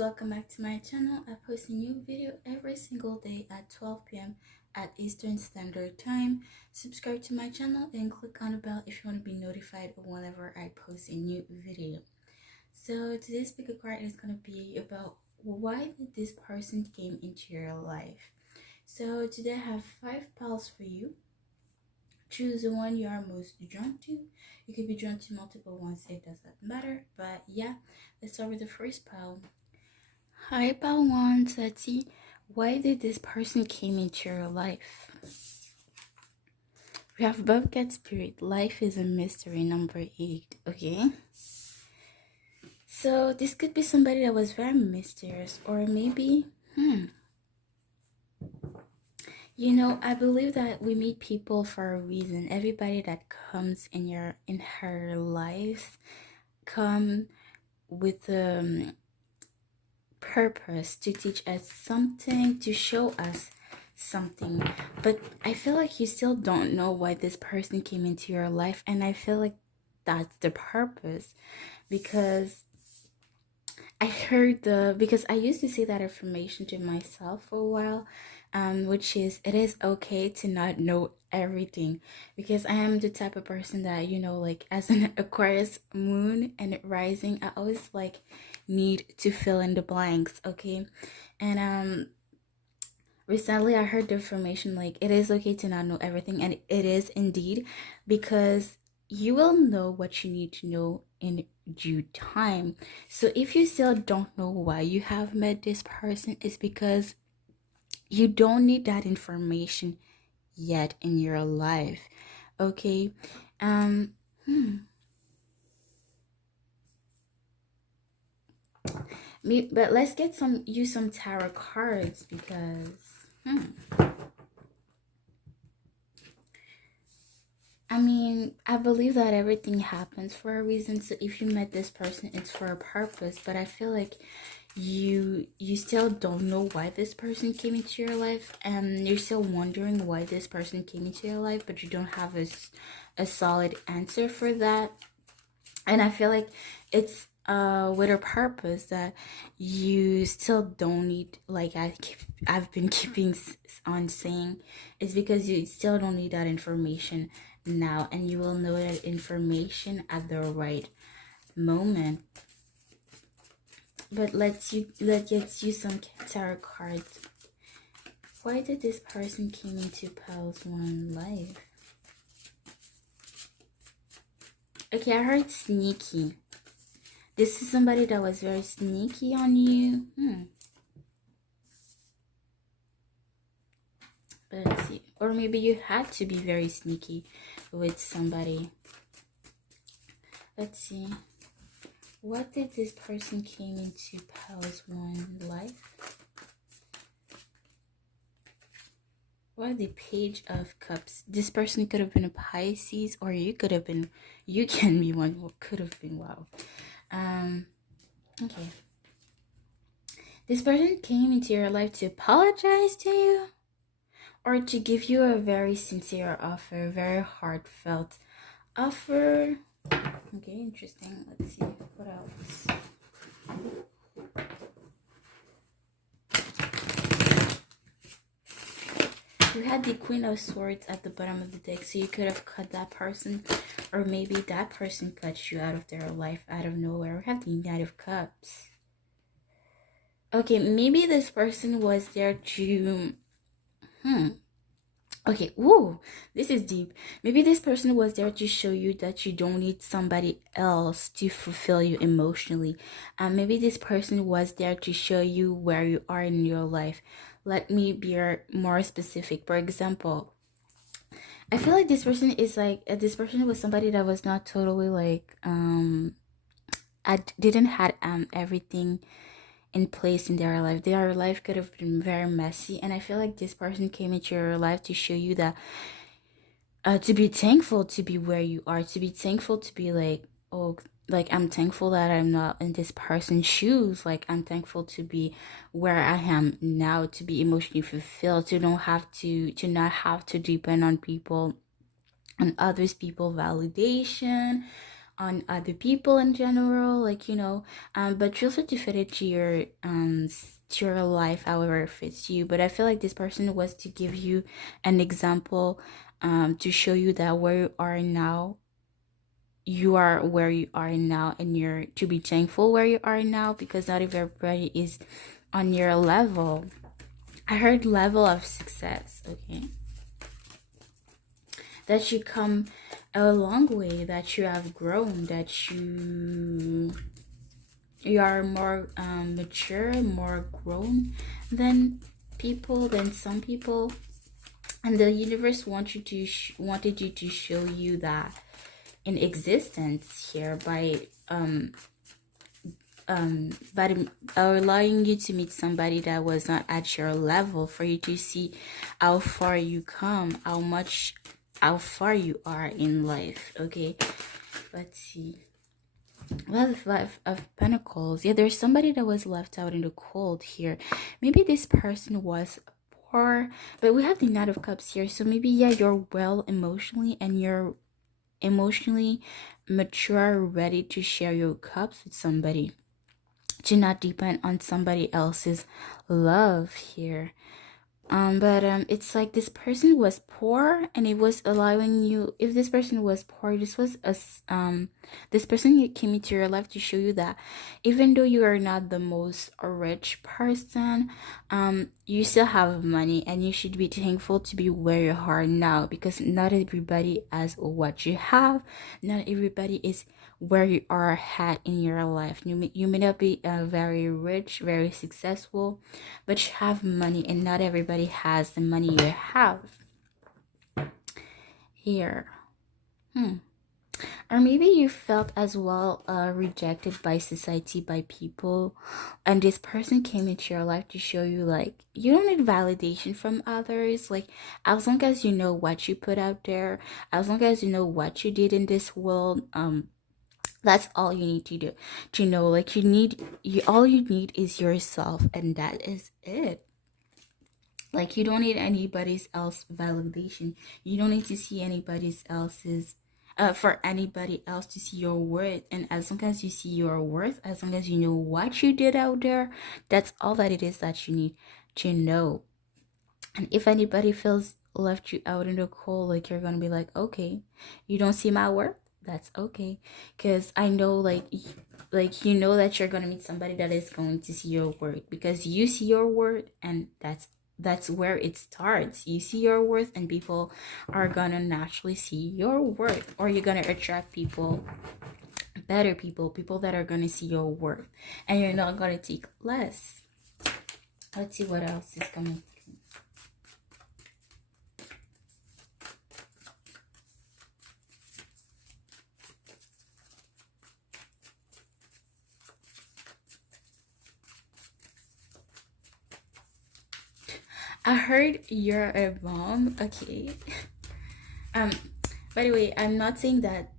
welcome back to my channel. I post a new video every single day at 12 p.m. at Eastern Standard Time. Subscribe to my channel and click on the bell if you want to be notified whenever I post a new video. So today's PickACard is going to be about why did this person came into your life. So today I have 5 piles for you. Choose the one you are most drawn to. You could be drawn to multiple ones, it doesn't matter. But yeah, let's start with the first pile. Hi, pile 1. Let's see, why did this person came into your life? We have Bobcat Spirit. Life is a mystery, number 8. Okay. So this could be somebody that was very mysterious, or maybe you know, I believe that we meet people for a reason. Everybody that comes in her life come with purpose to teach us something, to show us something. But I feel like you still don't know why this person came into your life, and I feel like that's the purpose, because because I used to say that affirmation to myself for a while, which is, it is okay to not know everything, because I am the type of person that, you know, like as an Aquarius moon and rising, I always like need to fill in the blanks. Okay. And recently I heard the affirmation like it is okay to not know everything, and it is indeed, because you will know what you need to know in due time. So if you still don't know why you have met this person, it's because you don't need that information yet in your life. Okay. But let's use some tarot cards, because I mean, I believe that everything happens for a reason. So if you met this person, it's for a purpose. But I feel like you still don't know why this person came into your life, and you're still wondering why this person came into your life, but you don't have a solid answer for that. And I feel like it's with a purpose that you still don't need, like I've been keeping on saying, is because you still don't need that information now, and you will know that information at the right moment. But let's use some tarot cards. Why did this person came into piles 1 life? Okay, I heard sneaky. This is somebody that was very sneaky on you. But let's see. Or maybe you had to be very sneaky with somebody. Let's see. What did this person came into piles 1 life? What, the Page of Cups? This person could have been a Pisces, or you could have been, you can be one who could have been. Wow. Okay. This person came into your life to apologize to you, or to give you a very sincere offer, very heartfelt offer. Okay, interesting. Let's see what else. You had the Queen of Swords at the bottom of the deck, so you could have cut that person, or maybe that person cut you out of their life out of nowhere. We have the Knight of Cups. Okay, maybe this person was there to okay, whoa, this is deep. Maybe this person was there to show you that you don't need somebody else to fulfill you emotionally. Maybe this person was there to show you where you are in your life. Let me be more specific. For example, I feel like this person is like, this person was somebody that was not totally like, I didn't have everything in place in their life. Their life could have been very messy, and I feel like this person came into your life to show you that to be thankful to be where you are, to be thankful to be like, oh, like I'm thankful that I'm not in this person's shoes, like I'm thankful to be where I am now, to be emotionally fulfilled, to not have to depend on people, on others people validation, on other people in general, like, but you also to fit it to your life however it fits you. But I feel like this person was to give you an example, to show you that where you are now, you are where you are now, and you're to be thankful where you are now, because not everybody is on your level. I heard level of success, okay? That you come a long way, that you have grown, that you are more mature, more grown than some people, and the universe wanted you to show you that in existence here by but allowing you to meet somebody that was not at your level, for you to see how far you come, how far you are in life. Okay, let's see. Well, Five of Pentacles. Yeah, there's somebody that was left out in the cold here. Maybe this person was poor, but we have the Knight of Cups here. So maybe, yeah, you're well emotionally, and you're emotionally mature, ready to share your cups with somebody, to not depend on somebody else's love here. But it's like this person was poor, and it was allowing you. If this person was poor, this person came into your life to show you that even though you are not the most rich person, you still have money, and you should be thankful to be where you are now, because not everybody has what you have. Not everybody is where you are at in your life. You may not be very rich, very successful, but you have money, and not everybody has the money you have here. Or maybe you felt as well rejected by society, by people, and this person came into your life to show you, like, you don't need validation from others. Like, as long as you know what you put out there, as long as you know what you did in this world, that's all you need to do, to know. Like, all you need is yourself, and that is it. Like, you don't need anybody's else validation. You don't need to see anybody's else's for anybody else to see your worth. And as long as you see your worth, as long as you know what you did out there, that's all that it is that you need to know. And if anybody feels left you out in the cold, like, you're gonna be like, okay, you don't see my worth, that's okay, because I know, like you know that you're gonna meet somebody that is going to see your worth, because you see your worth, and that's where it starts. You see your worth, and people are gonna naturally see your worth, or you're gonna attract better people that are gonna see your worth, and you're not gonna take less. Let's see what else is coming. I heard you're a bomb. Okay. Um, by the way, I'm not saying that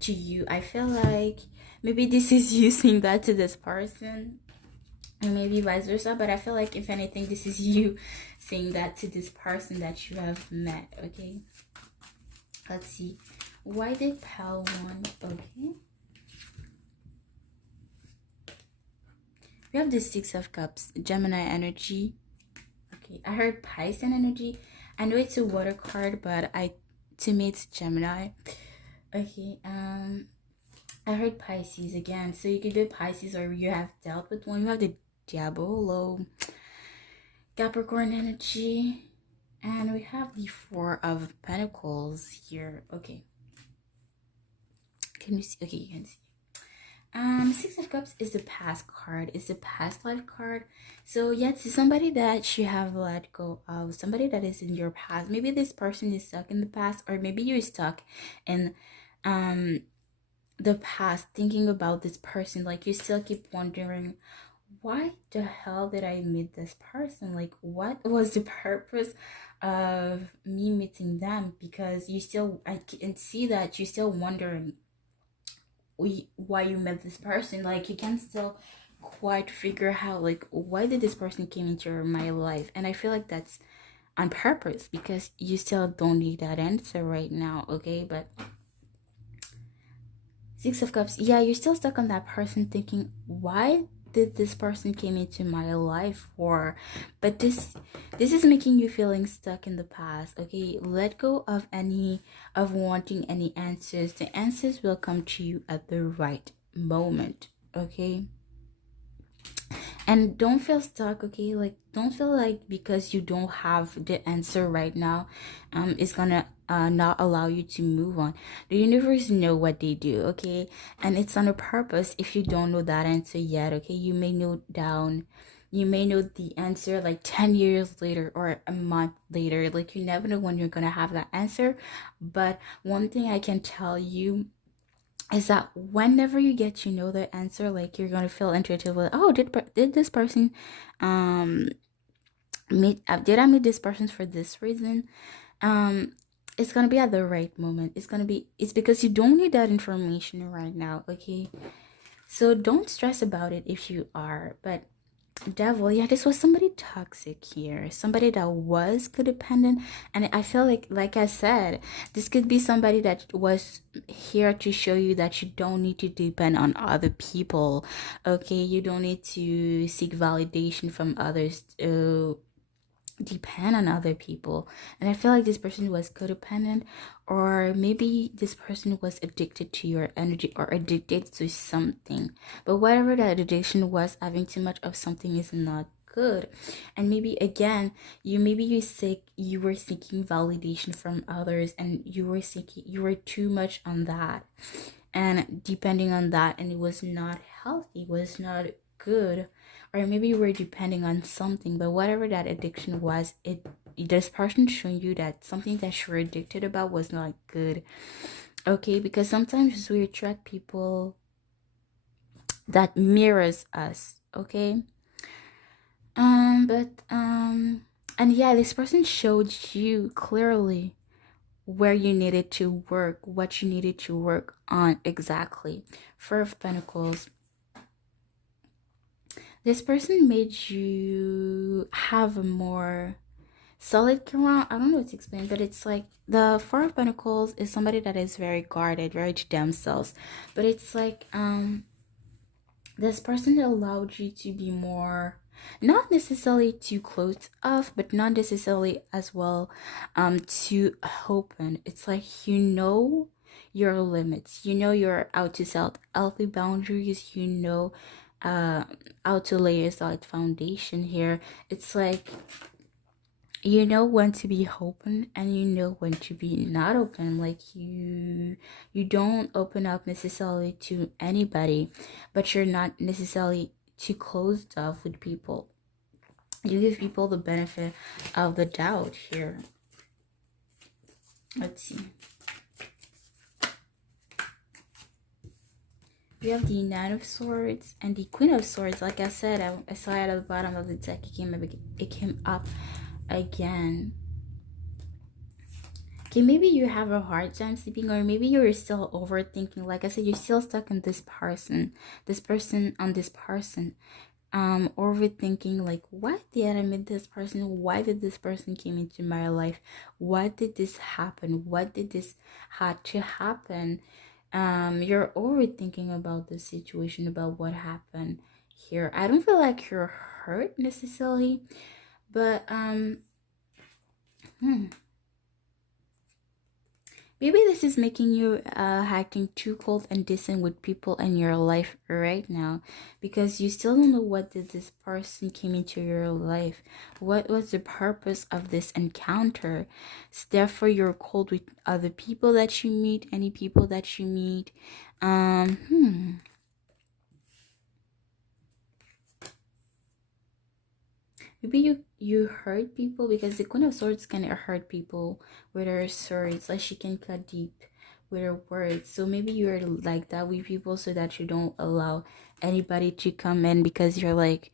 to you. I feel like maybe this is you saying that to this person, and maybe vice versa. But I feel like, if anything, this is you saying that to this person that you have met. Okay. Let's see. Why did Pal one? Okay. We have the Six of Cups, Gemini energy. Okay, I heard Pisces energy. I know it's a water card, but to me it's Gemini. Okay, I heard Pisces again. So you could be Pisces, or you have dealt with one. You have the Diablo, Capricorn energy, and we have the Four of Pentacles here. Okay, can you see? Okay, you can see. Six of Cups is the past card. It's the past life card. So yeah, it's somebody that you have let go of, somebody that is in your past. Maybe this person is stuck in the past, or maybe you're stuck in the past, thinking about this person. Like, you still keep wondering, why the hell did I meet this person? Like, what was the purpose of me meeting them? Because I can see that you're still wondering why you met this person. Like, you can still quite figure out, like, why did this person came into my life? And I feel like that's on purpose, because you still don't need that answer right now. Okay, but Six of Cups. Yeah, you're still stuck on that person thinking, why did this person came into my life for? But this is making you feeling stuck in the past. Okay, let go of any of wanting any answers. The answers will come to you at the right moment. Okay, and don't feel stuck. Okay, like don't feel like because you don't have the answer right now it's gonna not allow you to move on. The universe know what they do. Okay, and it's on a purpose. If you don't know that answer yet, okay, you may know the answer like 10 years later or a month later. Like you never know when you're gonna have that answer. But one thing I can tell you is that whenever you get to know the answer, like you're gonna feel intuitively, oh, did this person um meet did I meet this person for this reason? um it's gonna be at the right moment. It's because you don't need that information right now. Okay, so don't stress about it if you are. But Devil, yeah, this was somebody toxic here, somebody that was codependent. And I feel like I said, this could be somebody that was here to show you that you don't need to depend on other people. Okay, you don't need to seek validation from others to depend on other people. And I feel like this person was codependent, or maybe this person was addicted to your energy or addicted to something. But whatever that addiction was, having too much of something is not good. And maybe again, you were seeking validation from others, and you were too much on that and depending on that, and it was not healthy, was not good. Or maybe you were depending on something, but whatever that addiction was, it this person showing you that something that you were addicted about was not good. Okay, because sometimes we attract people that mirrors us. Okay, but and yeah, this person showed you clearly where you needed to work, what you needed to work on exactly. Four of Pentacles. This person made you have a more solid ground. I don't know what to explain, but it's like the Four of Pentacles is somebody that is very guarded, very to themselves. But it's like this person allowed you to be more, not necessarily too closed off, but not necessarily as well too open. It's like you know your limits, you know your out to set healthy boundaries, you know how to lay a solid foundation here. It's like you know when to be open and you know when to be not open. Like you don't open up necessarily to anybody, but you're not necessarily too closed off with people. You give people the benefit of the doubt here. Let's see. We have the Nine of Swords and the Queen of Swords. Like I said, I saw it at the bottom of the deck. It came up again. Okay, maybe you have a hard time sleeping, or maybe you're still overthinking. Like I said, you're still stuck in this person overthinking, like, why did I meet this person? Why did this person came into my life? What did this happen? What did this had to happen? You're overthinking about the situation, about what happened here. I don't feel like you're hurt necessarily, but maybe this is making you acting too cold and distant with people in your life right now, because you still don't know what did this person came into your life. What was the purpose of this encounter? So therefore, you're cold with other people that you meet, any people that you meet. Maybe you hurt people, because the Queen of Swords can hurt people with her swords. Like she can cut deep with her words. So maybe you're like that with people, so that you don't allow anybody to come in, because you're like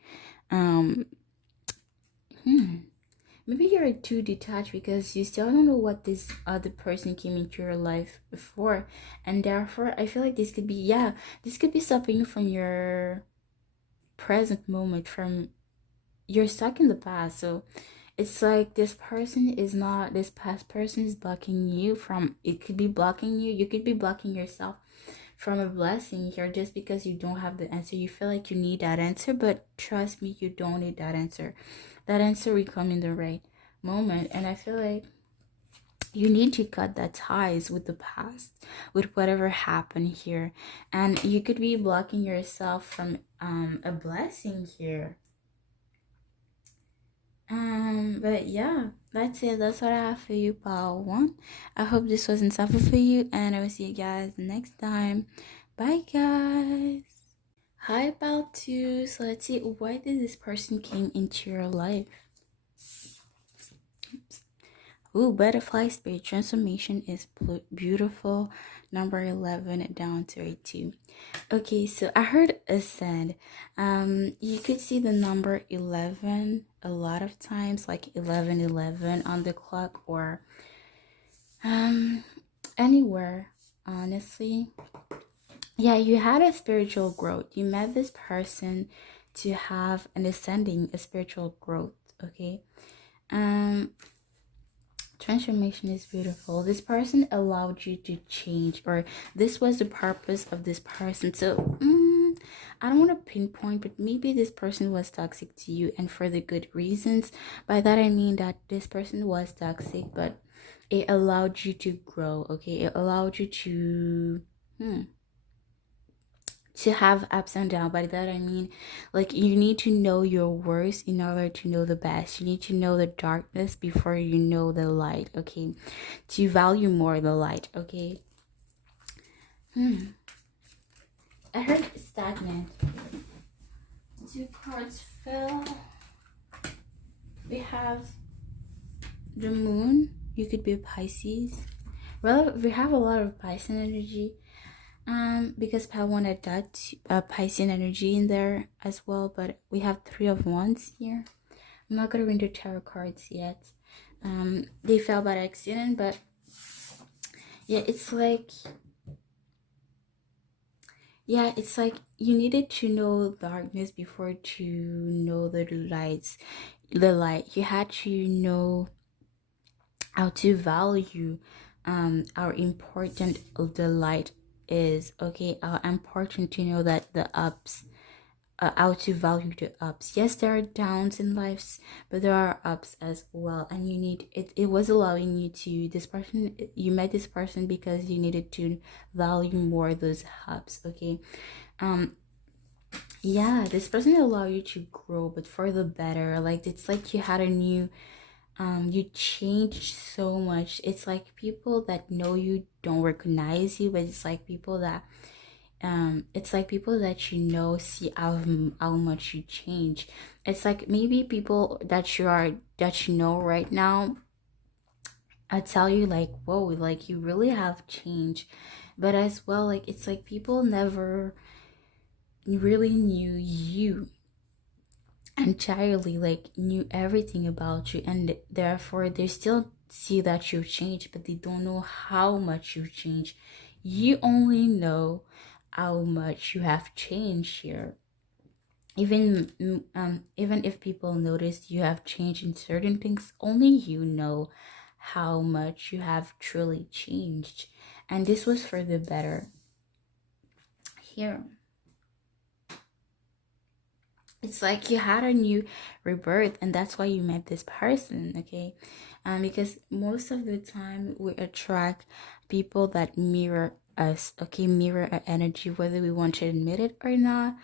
maybe you're too detached, because you still don't know what this other person came into your life before. And therefore I feel like this could be stopping you from your present moment, from you're stuck in the past. So it's like this past person is blocking you from, it could be blocking you, you could be blocking yourself from a blessing here. Just because you don't have the answer, you feel like you need that answer, but trust me, you don't need that answer. That answer will come in the right moment. And I feel like you need to cut that ties with the past, with whatever happened here. And you could be blocking yourself from a blessing here. But yeah, that's it. That's what I have for you, pile one. I hope this was insightful for you, and I will see you guys next time. Bye, guys. Hi, pile two. So let's see, why did this person came into your life? Ooh, butterfly spirit transformation is beautiful. Number 11 down to a 2. Okay, so I heard ascend. You could see the number 11 a lot of times, like 11:11 on the clock, or anywhere, honestly. Yeah, you had a spiritual growth. You met this person to have an ascending, a spiritual growth. Okay. Transformation is beautiful. This person allowed you to change, or this was the purpose of this person. So I don't want to pinpoint, but maybe this person was toxic to you, and for the good reasons. By that I mean that this person was toxic, but it allowed you to grow. Okay, it allowed you to have ups and downs. By that I mean, like, you need to know your worst in order to know the best. You need to know the darkness before you know the light. Okay, to value more the light. Okay. I heard stagnant. 2 cards fell. We have the moon. You could be a Pisces. Well, we have a lot of Pisces energy. Because Pal wanted that Piscean energy in there as well, but we have 3 of Wands here. I'm not gonna read the tarot cards yet. They fell by accident, but yeah, it's like you needed to know darkness before to know the lights. The light. You had to know how to value how important the light is. Okay, important to know that the ups, how to value the ups. Yes, there are downs in lives, but there are ups as well, and you need it. It was allowing you to, this person, you met this person because you needed to value more those ups. Okay. Yeah, this person allowed you to grow, but for the better. Like, it's like you had a new you changed so much. It's like people that know you don't recognize you, but it's like people that you know see how much you change. It's like maybe people that you know right now, I tell you like, whoa, like you really have changed. But as well, like, it's like people never really knew you entirely, like knew everything about you, and therefore they still see that you've changed, but they don't know how much you've changed. You only know how much you have changed here. Even if people notice you have changed in certain things, only you know how much you have truly changed, and this was for the better here. It's like you had a new rebirth, and that's why you met this person. Okay, because most of the time we attract people that mirror us. Okay, mirror our energy, whether we want to admit it or not.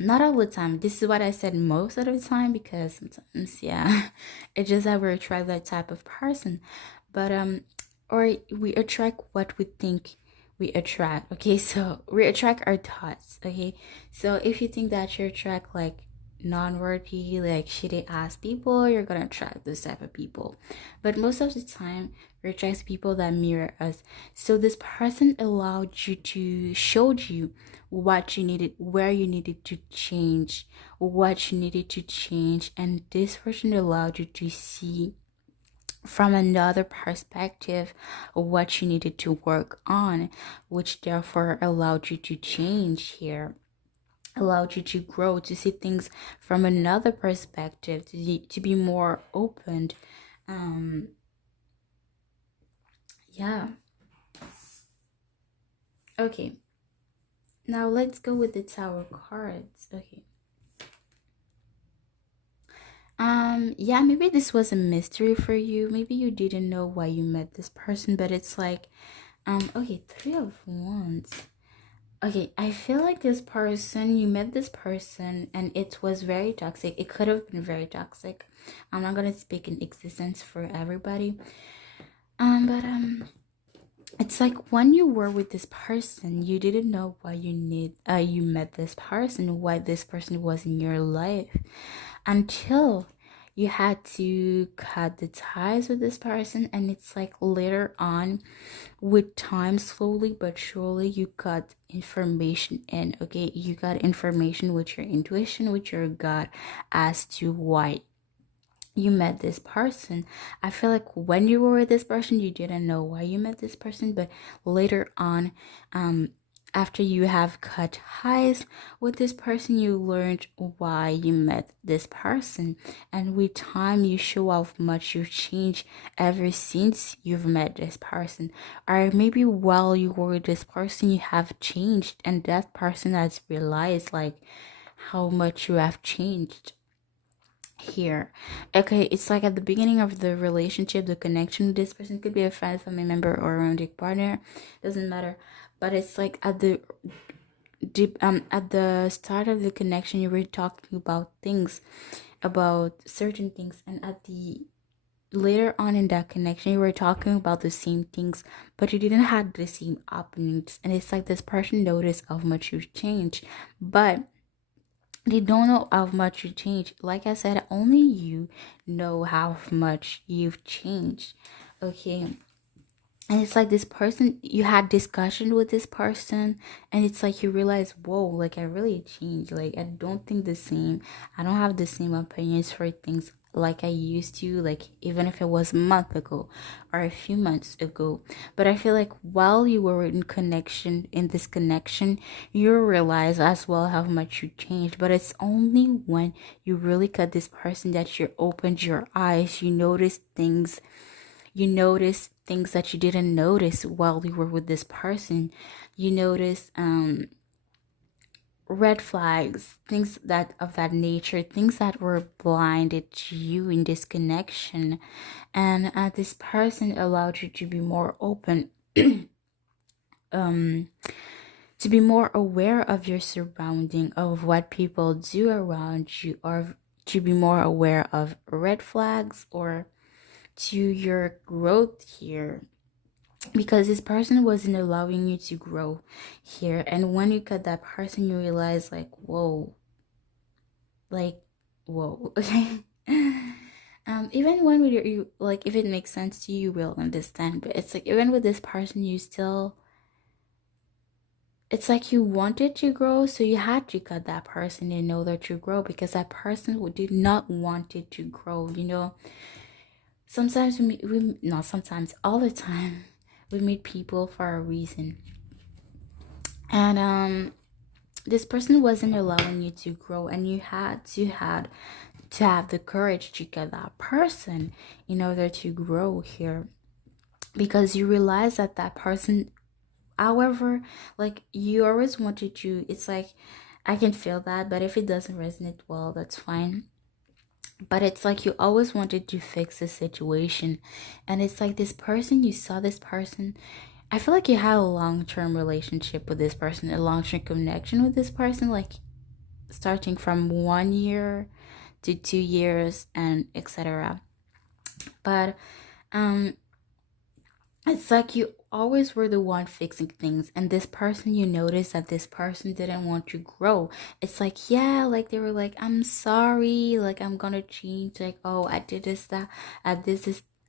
Not all the time. This is what I said, most of the time, because sometimes, yeah, it's just that we attract that type of person. But or we attract what we think we attract. Okay, so we attract our thoughts. Okay, so if you think that you attract like non-worthy, like shitty ass people, you're gonna attract this type of people. But most of the time we attract people that mirror us. So this person allowed you to, showed you what you needed, where you needed to change, what you needed to change, and this person allowed you to see from another perspective what you needed to work on, which therefore allowed you to change here, allowed you to grow, to see things from another perspective, to be more opened. Yeah. Okay, now let's go with the Tower cards. Okay. Yeah, maybe this was a mystery for you. Maybe you didn't know why you met this person, but it's like, okay, Three of Wands. Okay, I feel like this person, you met this person and it was very toxic. It could have been very toxic. I'm not gonna speak in existence for everybody. But it's like when you were with this person, you didn't know why you met this person, why this person was in your life, until you had to cut the ties with this person. And it's like later on, with time, slowly but surely, you got information in. Okay, you got information with your intuition, with your gut, as to why you met this person. I feel like when you were with this person, you didn't know why you met this person, but later on, after you have cut ties with this person, you learned why you met this person. And with time, you show how much you've changed ever since you've met this person. Or maybe while you were with this person, you have changed, and that person has realized like how much you have changed here. Okay, it's like at the beginning of the relationship, the connection with this person could be a friend, family member, or a romantic partner, doesn't matter. But it's like at the deep at the start of the connection, you were talking about things, about certain things, and at the later on in that connection, you were talking about the same things, but you didn't have the same openings. And it's like this person noticed how much you've changed, but they don't know how much you changed. Like I said, only you know how much you've changed. Okay. And it's like this person, you had discussion with this person, and it's like you realize, whoa, like I really changed. Like I don't think the same. I don't have the same opinions for things like I used to, like even if it was a month ago or a few months ago. But I feel like while you were in this connection, you realize as well how much you changed. But it's only when you really cut this person that you opened your eyes, you notice things that you didn't notice while you were with this person. You notice red flags, things that of that nature, things that were blinded to you in this connection. And this person allowed you to be more open, um to be more aware of your surrounding, of what people do around you, or to be more aware of red flags, or to your growth here, because this person wasn't allowing you to grow here. And when you cut that person, you realize like whoa, okay. Even when you like, if it makes sense to you, you will understand. But it's like even with this person, you still, it's like you wanted to grow, so you had to cut that person in order to grow, because that person who did not want it to grow, Sometimes we not sometimes, all the time, we meet people for a reason. And this person wasn't allowing you to grow, and you had to have the courage to get that person in order to grow here, because you realize that that person, however, like you always wanted to, it's like I can feel that, but if it doesn't resonate well, that's fine. But it's like you always wanted to fix the situation. And it's like this person, you saw this person, I feel like you had a long-term relationship with this person, a long-term connection with this person, like starting from 1 year to 2 years and etc. But um it's like you always were the one fixing things, and this person, you noticed that this person didn't want to grow. It's like, yeah, like they were like, I'm sorry, like I'm gonna change, like, oh, I did this, that, I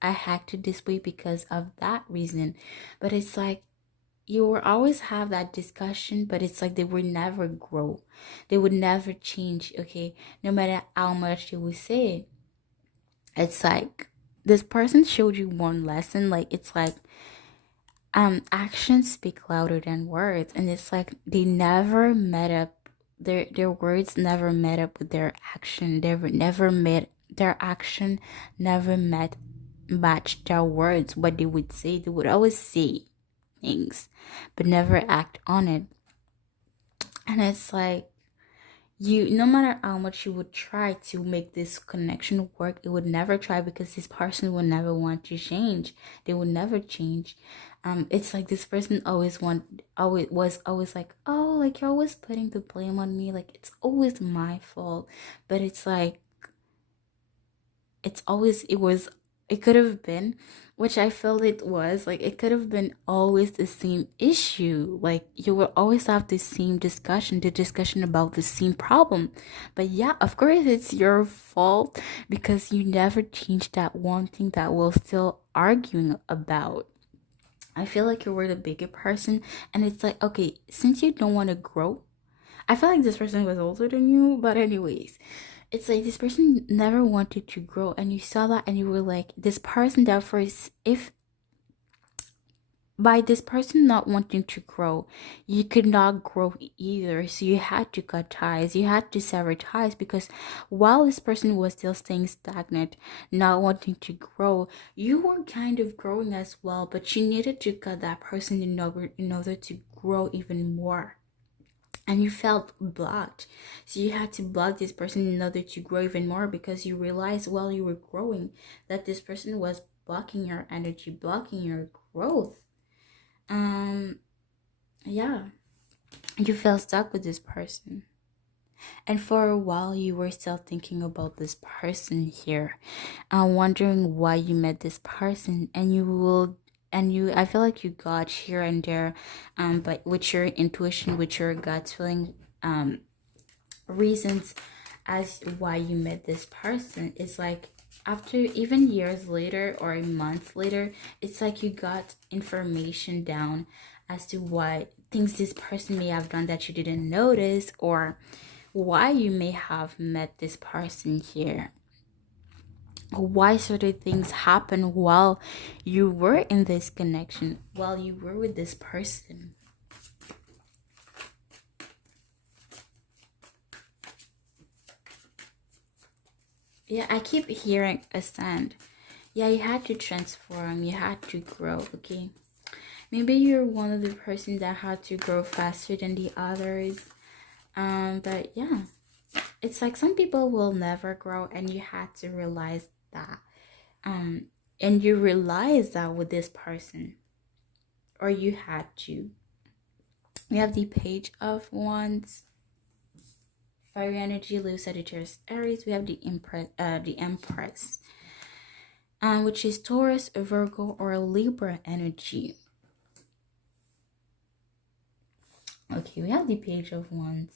acted this way because of that reason. But it's like you will always have that discussion, but it's like they would never grow, they would never change. Okay, no matter how much they would say. It's like this person showed you one lesson, like it's like actions speak louder than words, and it's like they never met up, their words never met up with their action, they never met, their action never matched their words. What they would say, they would always say things but never act on it. And it's like, you, no matter how much you would try to make this connection work, it would never try, because this person would never want to change. They would never change. It's like this person always like, oh, like you're always putting the blame on me, like it's always my fault. But it's like, it could have been, which I felt it was like, it could have been always the same issue. Like you will always have the same discussion, the discussion about the same problem. But yeah, of course it's your fault, because you never changed that one thing that we're still arguing about. I feel like you were the bigger person, and it's like, okay, since you don't want to grow, I feel like this person was older than you, but anyways, it's like this person never wanted to grow, and you saw that, and you were like, this person, therefore, if by this person not wanting to grow, you could not grow either. So you had to cut ties, you had to sever ties, because while this person was still staying stagnant, not wanting to grow, you were kind of growing as well, but you needed to cut that person in order to grow even more. And you felt blocked, so you had to block this person in order to grow even more, because you realized while you were growing that this person was blocking your energy, blocking your growth. um yeah, you felt stuck with this person, and for a while you were still thinking about this person here, wondering why you met this person, and I feel like you got here and there, but with your intuition, with your gut feeling, reasons as why you met this person. It's like, after even years later or months later, it's like you got information down as to why things this person may have done that you didn't notice, or why you may have met this person here, why certain things happen while you were in this connection, while you were with this person. Yeah, I keep hearing ascend. Yeah, you had to transform, you had to grow, okay? Maybe you're one of the person that had to grow faster than the others. But yeah, it's like some people will never grow, and you had to realize that. And you realize that with this person, or you had to. We have the Page of Wands, fire energy, Leo, Sagittarius, Aries. We have the Empress, which is Taurus, Virgo, or Libra energy. Okay, we have the Page of Wands.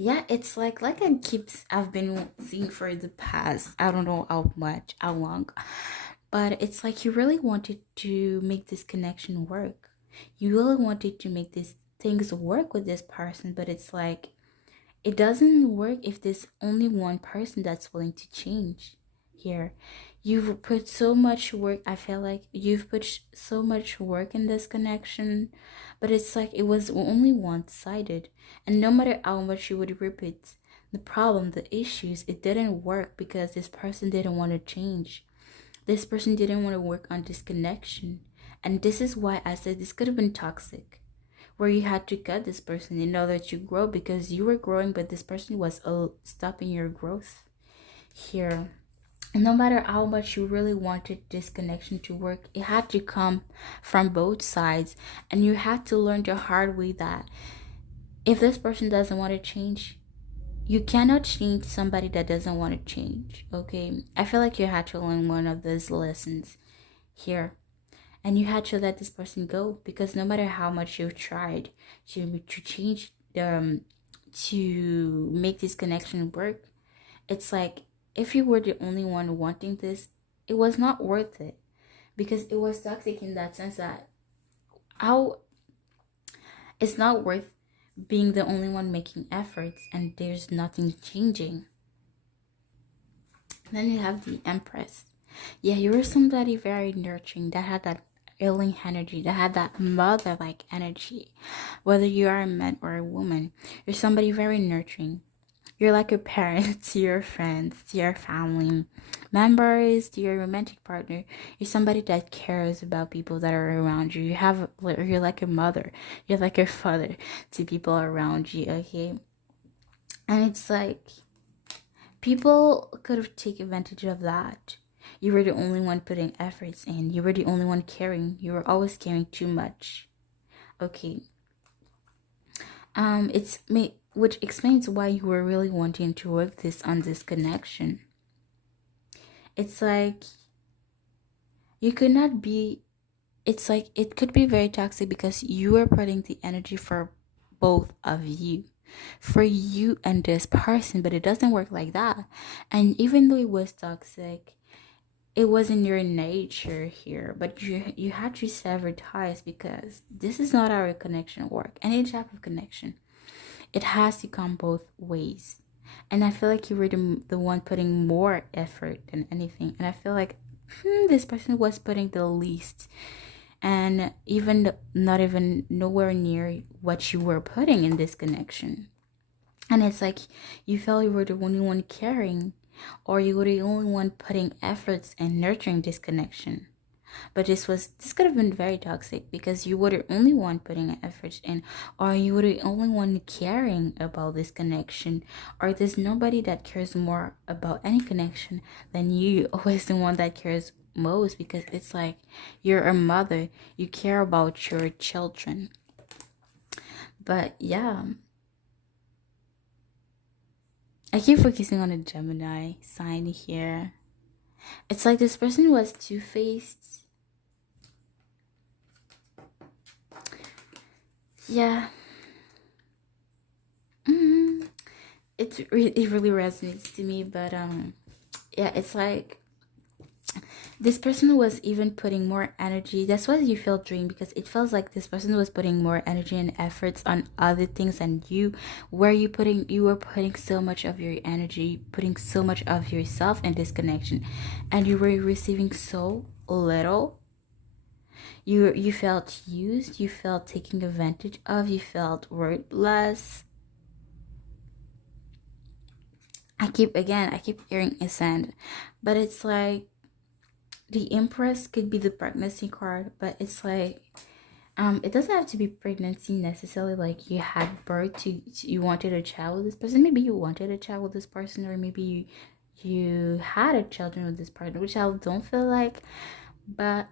Yeah, it's like I've been seeing for the past, I don't know how long, but it's like you really wanted to make this connection work. You really wanted to make these things work with this person, but it's like it doesn't work if there's only one person that's willing to change here. You've put so much work, I feel like you've put so much work in this connection, but it's like it was only one-sided. And no matter how much you would repeat the problem, the issues, it didn't work, because this person didn't want to change. This person didn't want to work on this connection. And this is why I said this could have been toxic, where you had to cut this person in order to grow, because you were growing, but this person was stopping your growth here. No matter how much you really wanted this connection to work, it had to come from both sides, and you had to learn the hard way that if this person doesn't want to change, you cannot change somebody that doesn't want to change. Okay, I feel like you had to learn one of those lessons here, and you had to let this person go, because no matter how much you've tried to change to make this connection work, it's like, if you were the only one wanting this, it was not worth it, because it was toxic in that sense that how it's not worth being the only one making efforts and there's nothing changing. Then you have the Empress. Yeah, you were somebody very nurturing, that had that healing energy, that had that mother-like energy. Whether you are a man or a woman, you're somebody very nurturing. You're like a parent to your friends, to your family members, to your romantic partner. You're somebody that cares about people that are around you. You're like a mother. You're like a father to people around you, okay? And it's like people could have taken advantage of that. You were the only one putting efforts in. You were the only one caring. You were always caring too much. Okay. Which explains why you were really wanting to work on this connection. It's like you could not be. It's like it could be very toxic because you are putting the energy for both of you, for you and this person, but it doesn't work like that. And even though it was toxic, it wasn't your nature here, but you had to sever ties because this is not how a connection work. Any type of connection, it has to come both ways. And I feel like you were the one putting more effort than anything. And I feel like this person was putting the least, and even not even nowhere near what you were putting in this connection. And it's like you felt you were the only one caring, or you were the only one putting efforts and nurturing this connection. But this could have been very toxic because you were the only one putting an effort in, or you were the only one caring about this connection, or there's nobody that cares more about any connection than you. Always the one that cares most, because it's like you're a mother, you care about your children. But yeah, I keep focusing on the Gemini sign here. It's like this person was two-faced. Yeah. It really resonates to me, but yeah, it's like this person was even putting more energy. That's why you feel drained, because it feels like this person was putting more energy and efforts on other things than you. You were putting so much of your energy, putting so much of yourself in this connection, and you were receiving so little. You felt used, you felt taken advantage of, you felt worthless. I keep hearing ascend, but it's like the Empress could be the pregnancy card, but it's like it doesn't have to be pregnancy necessarily, like you had birth to you wanted a child with this person. Maybe you wanted a child with this person, or maybe you had a children with this partner, which I don't feel like. But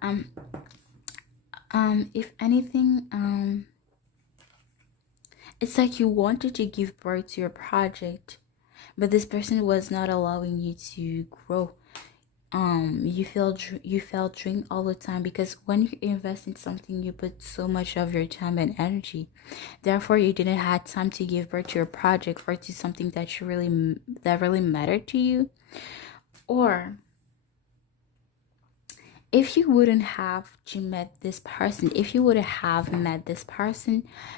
if anything, it's like you wanted to give birth to your project, but this person was not allowing you to grow. You felt drained all the time, because when you invest in something, you put so much of your time and energy. Therefore, you didn't have time to give birth to your project, or to something that really mattered to you. Or if you wouldn't have met this person,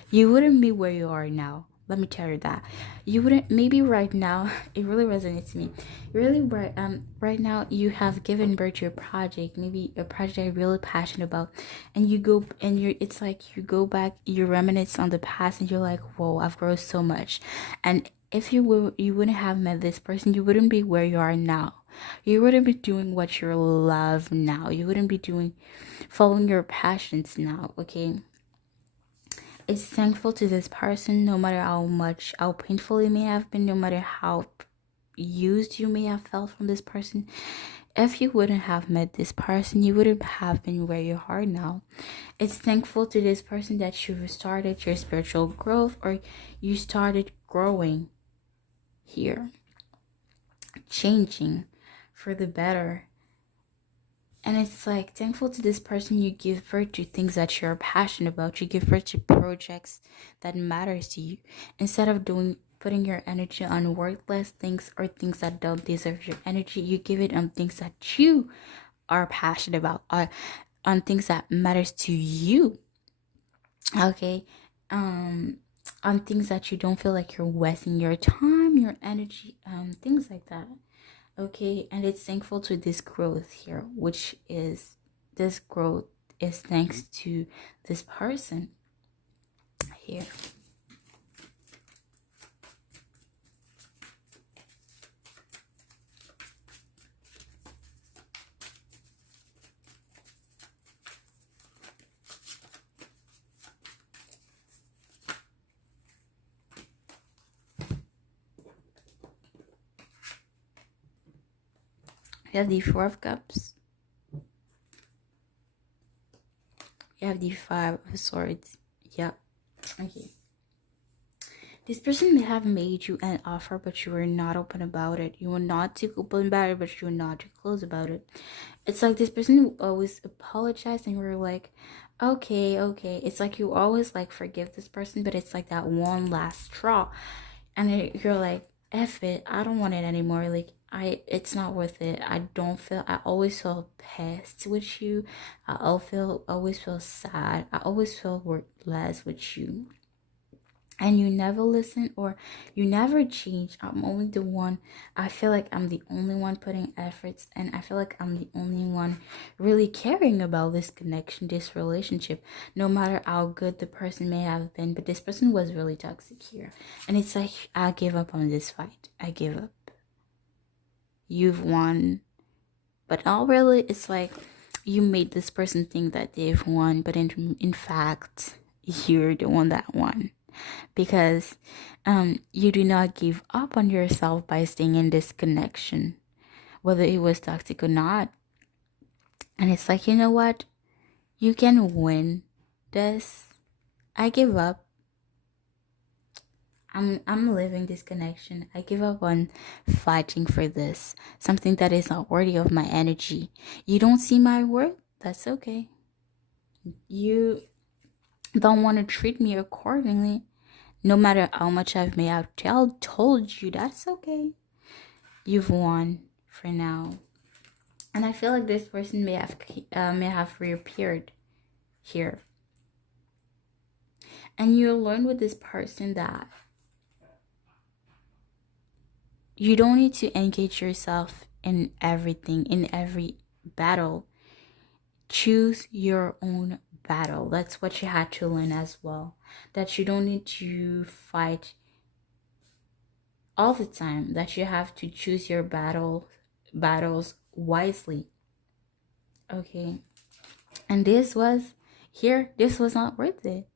you wouldn't be where you are now. Let me tell you that. You wouldn't, maybe right now, it really resonates to me. Really, right now, you have given birth to your project, maybe a project you're really passionate about, and it's like you go back, you reminisce on the past, and you're like, whoa, I've grown so much. And if you wouldn't have met this person, you wouldn't be where you are now. You wouldn't be doing what you love now. You wouldn't be following your passions now, okay? It's thankful to this person, no matter how painful it may have been, no matter how used you may have felt from this person. If you wouldn't have met this person, you wouldn't have been where you are now. It's thankful to this person that you started your spiritual growth, or you started growing here, changing for the better. And it's like thankful to this person, you give birth to things that you're passionate about. You give birth to projects that matters to you, instead of putting your energy on worthless things or things that don't deserve your energy. You give it on things that you are passionate about, or on things that matters to you. Okay, on things that you don't feel like you're wasting your time, your energy, things like that. Okay, and it's thankful to this growth here, this growth is thanks to this person here. You have the Four of Cups. You have the Five of Swords. Yep. Okay. This person may have made you an offer, but you were not open about it. You were not too open about it, but you were not too close about it. It's like this person always apologized, and we're like, okay, okay. It's like you always like forgive this person, but it's like that one last straw, and you're like, F it, I don't want it anymore. Like it's not worth it. I always feel pissed with you. Always feel sad. I always feel worthless with you, and you never listen, or you never change. I'm only the one. I feel like I'm the only one putting efforts, and I feel like I'm the only one really caring about this connection, this relationship, no matter how good the person may have been. But this person was really toxic here, and it's like, I give up on this fight. I give up. You've won, but not really. It's like you made this person think that they've won, but in fact, you're the one that won, because you do not give up on yourself by staying in this connection, whether it was toxic or not. And it's like, you know what? You can win this. I give up. I'm living this connection. I give up on fighting for this. Something that is not worthy of my energy. You don't see my worth? That's okay. You don't want to treat me accordingly. No matter how much I may have told you, that's okay. You've won for now. And I feel like this person may have reappeared here. And you learn with this person that you don't need to engage yourself in everything, in every battle. Choose your own battle. That's what you had to learn as well. That you don't need to fight all the time. That you have to choose your battles wisely. Okay. And this was not worth it.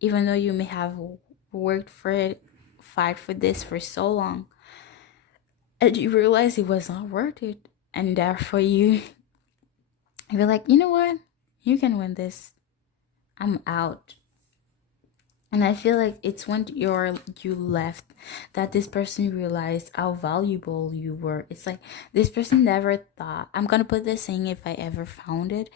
Even though you may have worked for it, fight for this for so long, and you realize it was not worth it, and therefore you're like, you know what, you can win this, I'm out. And I feel like it's when you left that this person realized how valuable you were. It's like this person never thought, I'm gonna put this saying, if I ever found it,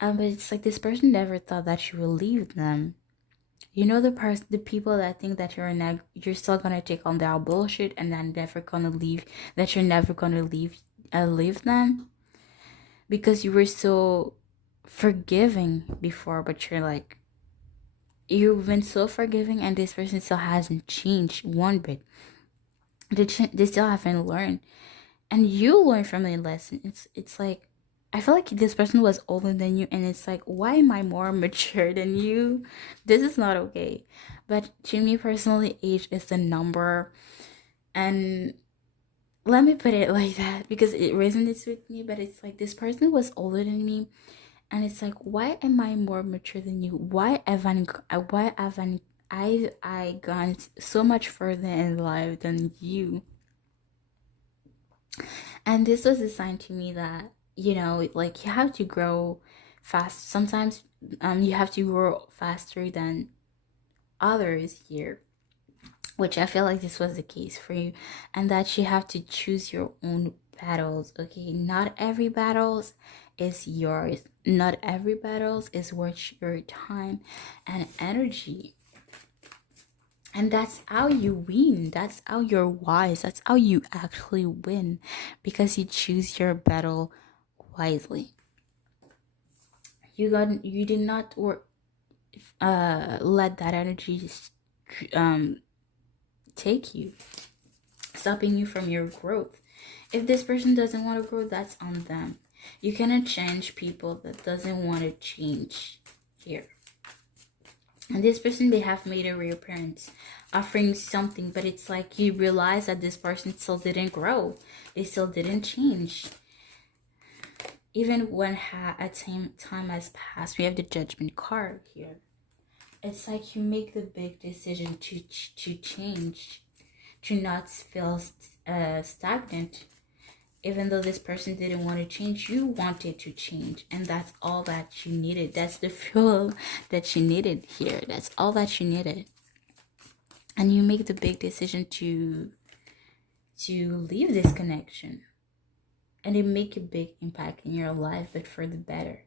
but it's like this person never thought that you would leave them. You know, the people that think that you're still gonna take on their bullshit and then never gonna leave, that you're never gonna leave them, because you were so forgiving before, but you're like, you've been so forgiving, and this person still hasn't changed one bit. They still haven't learned, and you learn from the lesson. It's like, I feel like this person was older than you, and it's like, why am I more mature than you? This is not okay. But to me personally, age is the number, and let me put it like that because it resonates with me. But it's like this person was older than me, and it's like, why am I more mature than you? Why haven't I gone so much further in life than you? And this was a sign to me that, you know, like, you have to grow fast. Sometimes you have to grow faster than others here, which I feel like this was the case for you, and that you have to choose your own battles. Okay, not every battles is yours. Not every battles is worth your time and energy. And that's how you win. That's how you're wise. That's how you actually win, because you choose your battle wisely. You did not let that energy take you, stopping you from your growth. If this person doesn't want to grow, that's on them. You cannot change people that doesn't want to change here. And this person, they have made a reappearance, offering something, but it's like you realize that this person still didn't grow. They still didn't change. Even when time has passed, we have the Judgment card here. It's like you make the big decision to change, to not feel stagnant. Even though this person didn't want to change, you wanted to change, and that's all that you needed. That's the fuel that you needed here. That's all that you needed. And you make the big decision to leave this connection, and it make a big impact in your life, but for the better.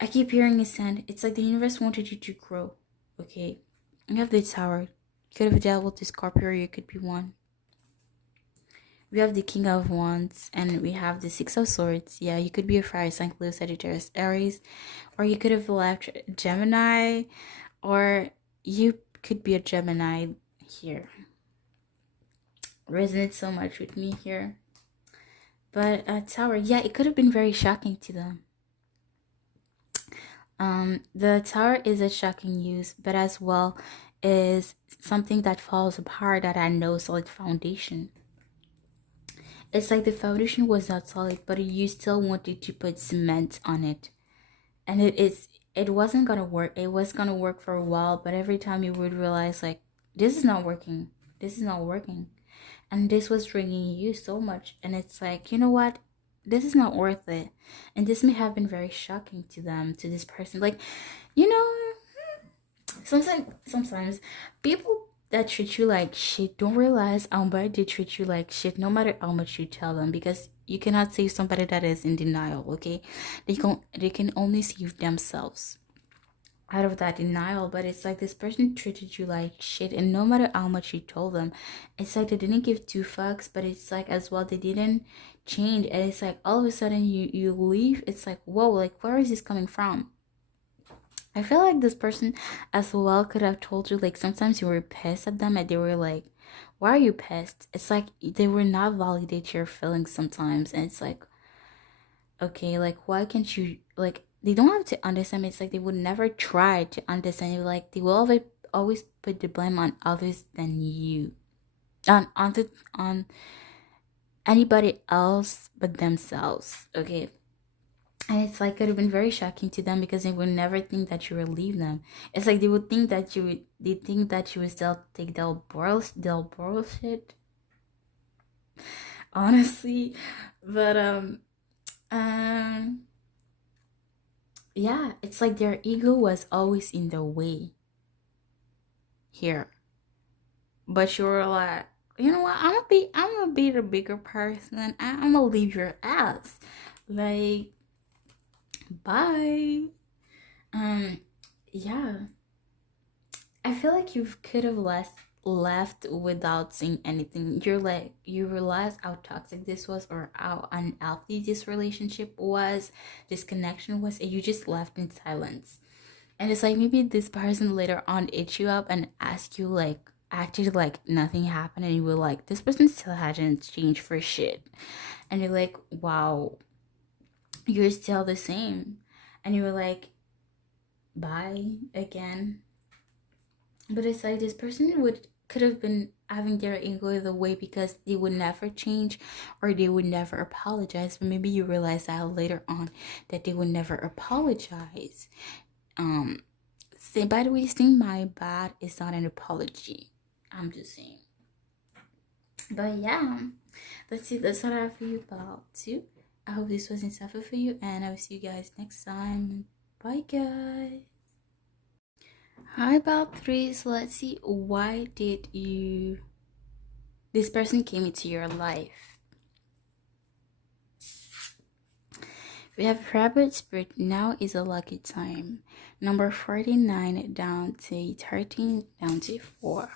I keep hearing a sound. It's like the universe wanted you to grow. Okay, you have the Tower. You could have dealt with the Scorpio, or you could be one. We have the King of Wands, and we have the Six of Swords. Yeah, you could be a fire sign, Leo, Sagittarius, Aries, or you could have left Gemini, or you could be a Gemini here. Resonates so much with me here. But Tower, yeah, it could have been very shocking to them. The Tower is a shocking news, but as well is something that falls apart that had no solid foundation. It's like the foundation was not solid, but you still wanted to put cement on it. And it wasn't gonna work. It was gonna work for a while, but every time you would realize, like, this is not working. This is not working. And this was draining you so much. And it's like, you know what? This is not worth it. And this may have been very shocking to them, to this person. Like, you know, sometimes people that treat you like shit don't realize how bad they treat you like shit, no matter how much you tell them, because you cannot save somebody that is in denial. Okay, they can only save themselves out of that denial. But it's like this person treated you like shit, and no matter how much you told them, it's like they didn't give two fucks. But it's like as well they didn't change, and it's like all of a sudden you leave. It's like, whoa, like where is this coming from? I feel like this person as well could have told you, like, sometimes you were pissed at them and they were like, why are you pissed? It's like they were not validate your feelings sometimes. And it's like, okay, like, why can't you, like, they don't have to understand. It's like they would never try to understand you. Like, they will always put the blame on others than you. On anybody else but themselves. Okay. And it's like it would have been very shocking to them, because they would never think that you would leave them. It's like they would think that you would still take their bullshit. Honestly. But yeah, it's like their ego was always in the way here. But you were like, you know what, I'm gonna be the bigger person. I'm gonna leave your ass. Like, bye. Yeah, I feel like you could have left without saying anything. You realize how toxic this was, or how unhealthy this relationship was, this connection was, and you just left in silence. And it's like maybe this person later on hit you up and asked you, like, acted like nothing happened, and you were like, this person still hasn't changed for shit. And you're like, wow, you're still the same. And you were like, bye again. But it's like this person could have been having their ego the way, because they would never change, or they would never apologize. But maybe you realize that later on, that they would never apologize. Say, by the way, saying my bad is not an apology. I'm just saying. But yeah, let's see. That's what I have for you about too. I hope this was insightful for you, and I will see you guys next time. Bye, guys. How about three? So let's see. Why did this person came into your life? We have Rabbit Spirit. Now is a lucky time. Number 49 down to 13 down to 4.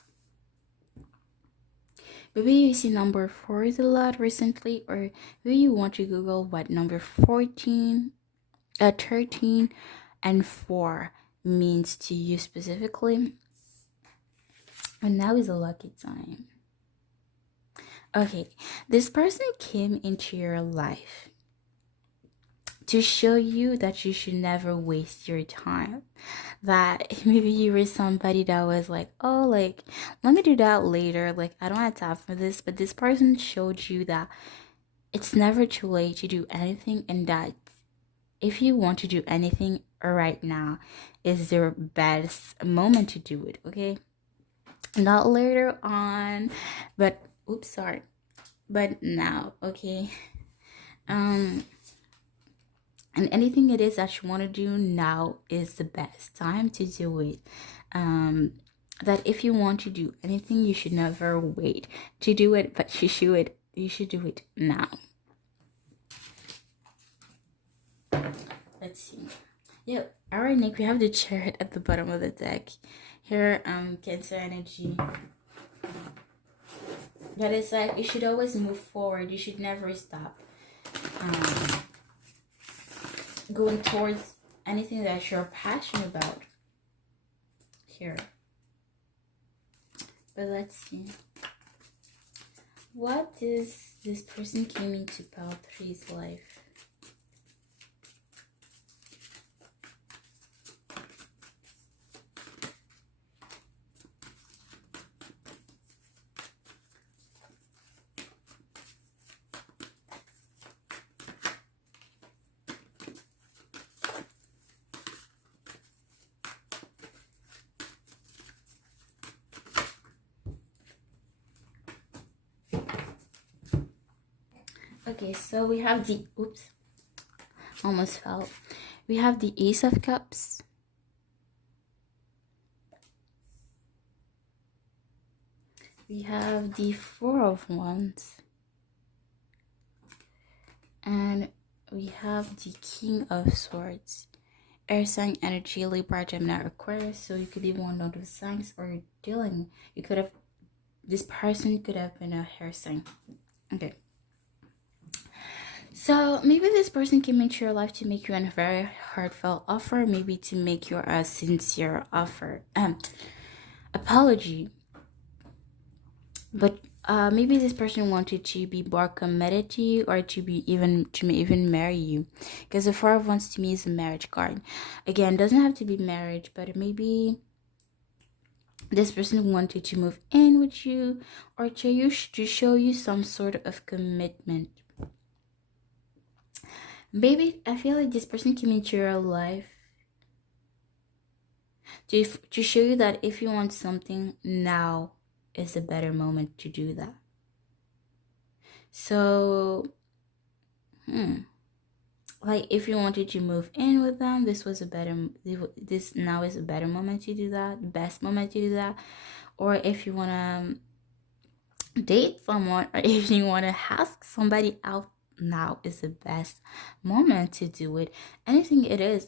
Maybe you see number 4 is a lot recently, or maybe you want to Google what number 13 and 4 means to you specifically. And now is a lucky time. Okay, this person came into your life to show you that you should never waste your time. That maybe you were somebody that was like, oh, like, let me do that later. Like, I don't have time for this. But this person showed you that it's never too late to do anything, and that if you want to do anything right now is your best moment to do it, okay? Not later on, but oops, sorry. But now, okay? And anything it is that you want to do now is the best time to do it. That if you want to do anything, you should never wait to do it, but you should do it now. Let's see. Yeah, alright, Nick, we have the chariot at the bottom of the deck. Here, Cancer energy. That is like, you should always move forward. You should never stop. Going towards anything that you're passionate about here. But let's see. What is this person came into Pile 3's life? Okay, so we have the, oops, almost fell. We have the Ace of Cups. We have the Four of Wands. And we have the King of Swords. Air sign energy, Libra, Gemini, Aquarius. So you could be one of those signs, or you're dealing, you could have, this person could have been a air sign. Okay. So maybe this person came into your life to make you a very heartfelt offer, maybe to make you a sincere offer, apology. But maybe this person wanted to be more committed to you, or to even marry you, because the Four of Wands to me is a marriage card. Again, doesn't have to be marriage, but maybe this person wanted to move in with you, or to show you some sort of commitment. Baby, I feel like this person came into your life to show you that if you want something, now is a better moment to do that. So, like if you wanted to move in with them, this now is a better moment to do that, best moment to do that. Or if you want to date someone, or if you want to ask somebody out, now is the best moment to do it. Anything it is,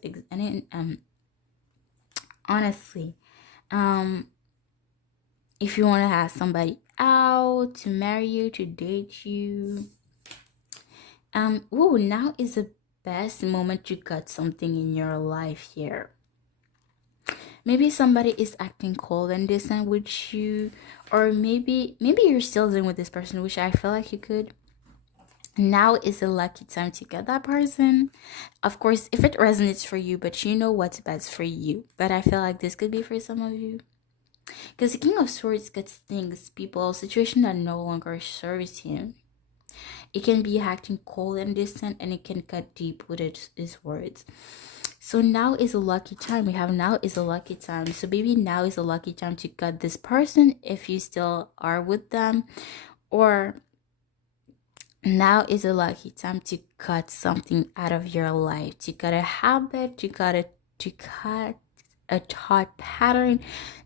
honestly, if you want to ask somebody out, to marry you, to date you, now is the best moment to cut something in your life here. Maybe somebody is acting cold and distant with you, or maybe you're still dealing with this person, which I feel like you could. Now is a lucky time to get that person. Of course, if it resonates for you, but you know what's best for you. But I feel like this could be for some of you. Because the King of Swords gets things, people, situation that no longer serves him. It can be acting cold and distant, and it can cut deep with his words. So now is a lucky time. We have now is a lucky time. So maybe now is a lucky time to cut this person if you still are with them. Or now is a lucky time to cut something out of your life, to cut a habit, to cut a thought pattern,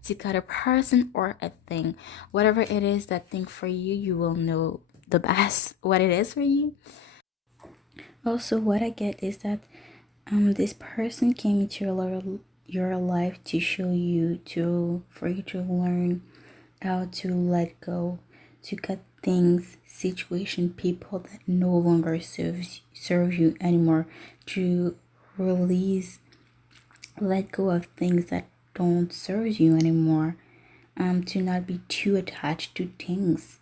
to cut a person or a thing. Whatever it is, that thing for you, you will know the best what it is for you. Also, what I get is that this person came into your life to show you, for you to learn how to let go, to cut things, situation, people that no longer serve you anymore, to release, let go of things that don't serve you anymore, to not be too attached to things,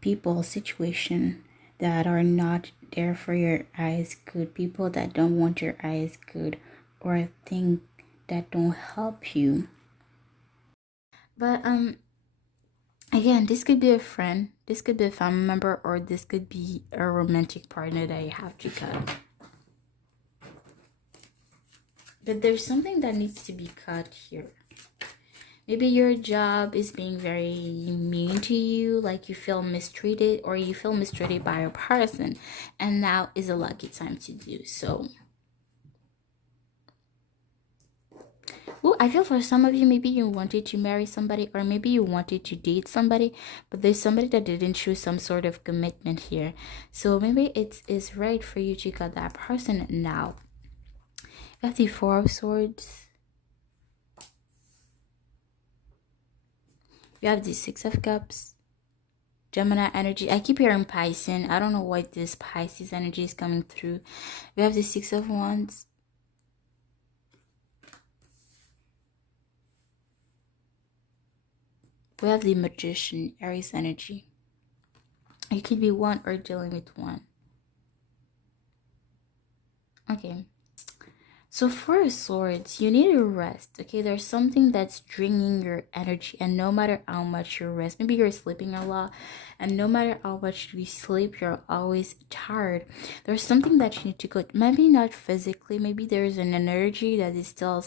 people, situation that are not there for your eyes good, people that don't want your eyes good, or things that don't help you. But again, this could be a friend, this could be a family member, or this could be a romantic partner that you have to cut. But there's something that needs to be cut here. Maybe your job is being very mean to you, like you feel mistreated, or you feel mistreated by a person, and now is a lucky time to do so. Well, I feel for some of you, maybe you wanted to marry somebody, or maybe you wanted to date somebody, but there's somebody that didn't show some sort of commitment here. So maybe it is right for you to cut that person now. You have the Four of Swords. You have the Six of Cups. Gemini energy. I keep hearing Pisces. I don't know why this Pisces energy is coming through. We have the Six of Wands. We have the Magician, Aries energy. You could be one or dealing with one. Okay. So for Swords, you need to rest, okay? There's something that's draining your energy, and no matter how much you rest, maybe you're sleeping a lot, and no matter how much you sleep, you're always tired. There's something that you need to go, maybe not physically, maybe there's an energy that is still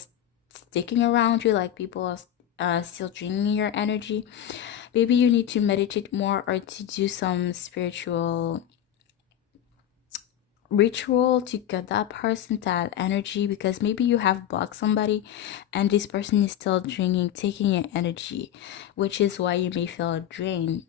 sticking around you, like people are still draining your energy. Maybe you need to meditate more, or to do some spiritual ritual to get that person that energy, because maybe you have blocked somebody and this person is still taking your energy, which is why you may feel drained.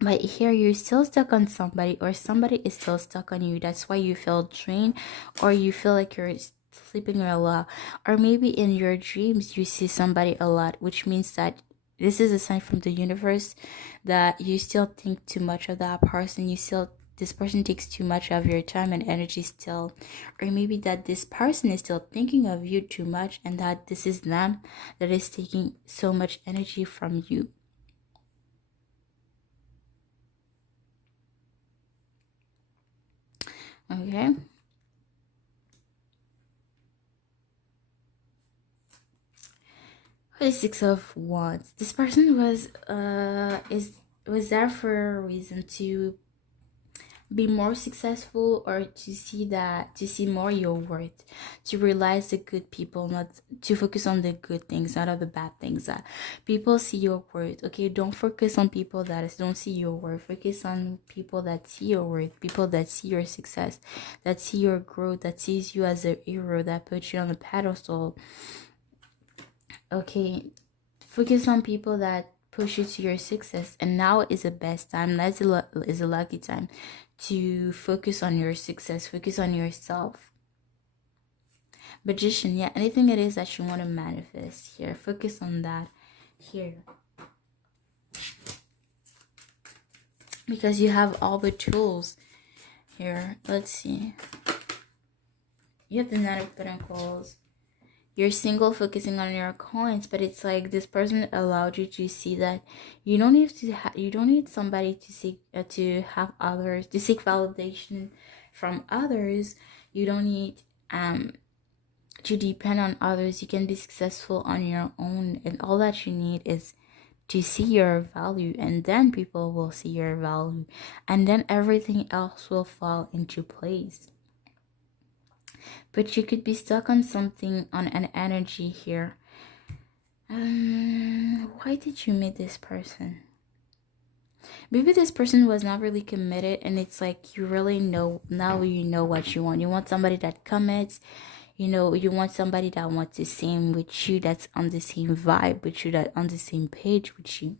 But here you're still stuck on somebody, or somebody is still stuck on you. That's why you feel drained, or you feel like you're sleeping a lot, or maybe in your dreams you see somebody a lot, which means that this is a sign from the universe that you still think too much of that person. This person takes too much of your time and energy still, or maybe that this person is still thinking of you too much, and that this is them that is taking so much energy from you. Okay. For the Six of Wands, this person was there for a reason, to be more successful, or to see more your worth, to realize the good people, not to focus on the good things, not on the bad things. That people see your worth, okay? Don't focus on people that don't see your worth. Focus on people that see your worth, people that see your success, that see your growth, that sees you as a hero, that puts you on a pedestal. Okay, focus on people that push you to your success, and now is the best time. That is a lucky time to focus on your success, focus on yourself. Magician, yeah, anything it is that you want to manifest here, focus on that here, because you have all the tools here. Let's see, you have the Nine of Pentacles. You're single, focusing on your coins, but it's like this person allowed you to see that you don't need to you don't need somebody to seek to have others, to seek validation from others. You don't need to depend on others. You can be successful on your own, and all that you need is to see your value, and then people will see your value, and then everything else will fall into place. But you could be stuck on something, on an energy here. Why did you meet this person? Maybe this person was not really committed, and it's like you really know, now you know what you want. You want somebody that commits. You know, you want somebody that wants the same with you, that's on the same vibe with you, that on the same page with you.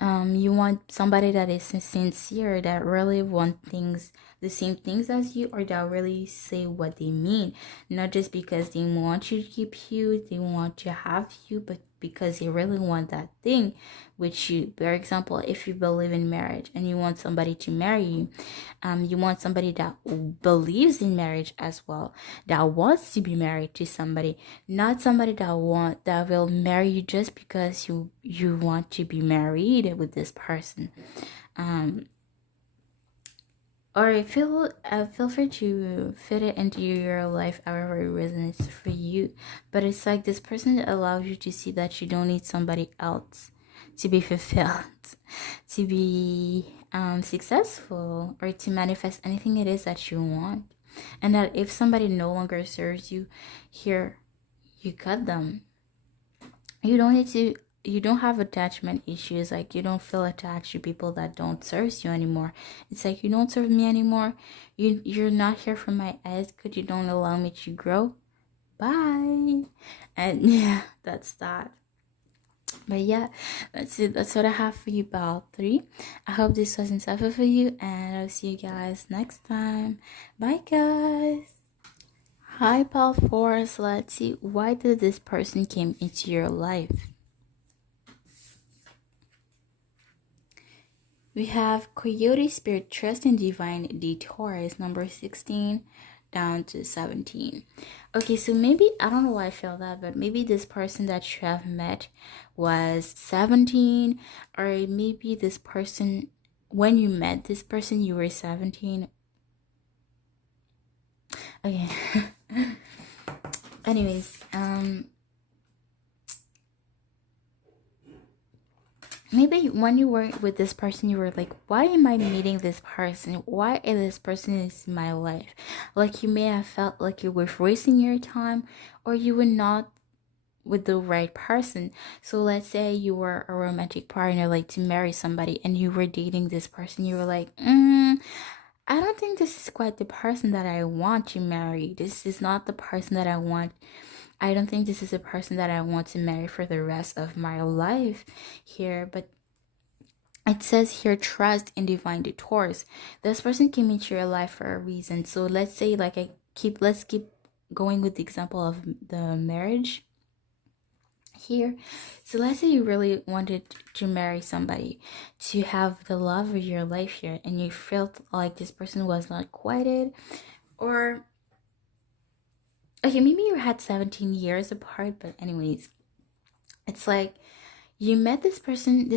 You want somebody that is sincere, that really want things the same things as you, or that really say what they mean, not just because they want you to keep you, they want to have you, but because they really want that thing with you. For example, if you believe in marriage and you want somebody to marry you, you want somebody that believes in marriage as well, that wants to be married to somebody, not somebody that will marry you just because you want to be married with this person. Or feel free to fit it into your life however it resonates for you. But it's like this person that allows you to see that you don't need somebody else to be fulfilled, to be successful, or to manifest anything it is that you want. And that if somebody no longer serves you, here, you cut them. You don't have attachment issues. Like, you don't feel attached to people that don't serve you anymore. It's like, you don't serve me anymore. You're not here for my eyes because you don't allow me to grow. Bye. And yeah, that's that. But yeah, that's it. That's what I have for you about 3. I hope this was insightful for you, and I'll see you guys next time. Bye, guys. Hi, Pal Force. Let's see, why did this person came into your life? We have Coyote Spirit, Trust in Divine Detours, number 16 down to 17. Okay, so maybe, I don't know why I feel that, but maybe this person that you have met was 17, or maybe this person, when you met this person, you were 17. Okay. Anyways, maybe when you were with this person, you were like, why am I meeting this person? Why is this person is in my life? Like, you may have felt like you were wasting your time, or you were not with the right person. So let's say you were a romantic partner, like to marry somebody, and you were dating this person. You were like, I don't think this is quite the person that I want to marry. This is not the person that I want. I don't think this is a person that I want to marry for the rest of my life here. But it says here, trust in divine detours. This person came into your life for a reason. So let's say, like, let's keep going with the example of the marriage here. So let's say you really wanted to marry somebody, to have the love of your life here, and you felt like this person was not quite it, or okay, maybe you had 17 years apart, but anyways, it's like you met this person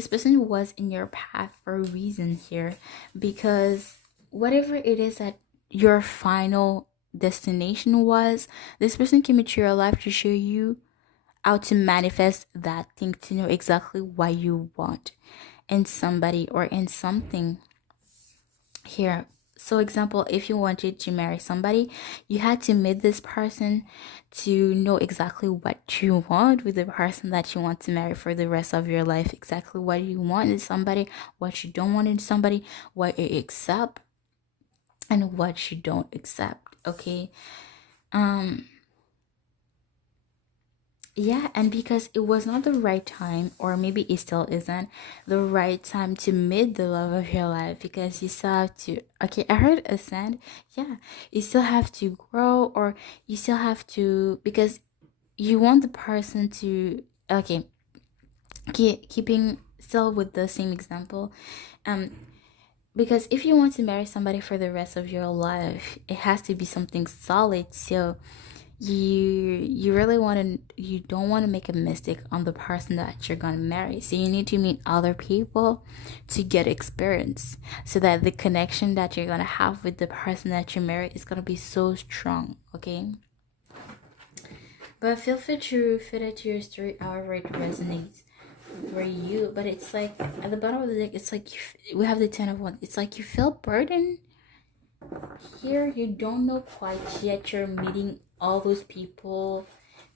was in your path for a reason here, because whatever it is that your final destination was, this person came into your life to show you how to manifest that thing, to know exactly what you want in somebody or in something here. So example, if you wanted to marry somebody, you had to meet this person to know exactly what you want with the person that you want to marry for the rest of your life. Exactly what you want in somebody, what you don't want in somebody, what you accept and what you don't accept. Okay. Yeah, and because it was not the right time, or maybe it still isn't the right time to meet the love of your life, because you still have to, okay, I heard ascend, yeah, you still have to grow, or you still have to, because you want the person to, okay, keeping still with the same example, because if you want to marry somebody for the rest of your life, it has to be something solid. So you really you don't want to make a mistake on the person that you're going to marry. So you need to meet other people to get experience, so that the connection that you're going to have with the person that you marry is going to be so strong. Okay, but feel free to fit it to your story however it resonates for you. But it's like at the bottom of the deck, it's like we have the 10 of Wands. It's like you feel burdened here. You don't know quite yet. You're meeting all those people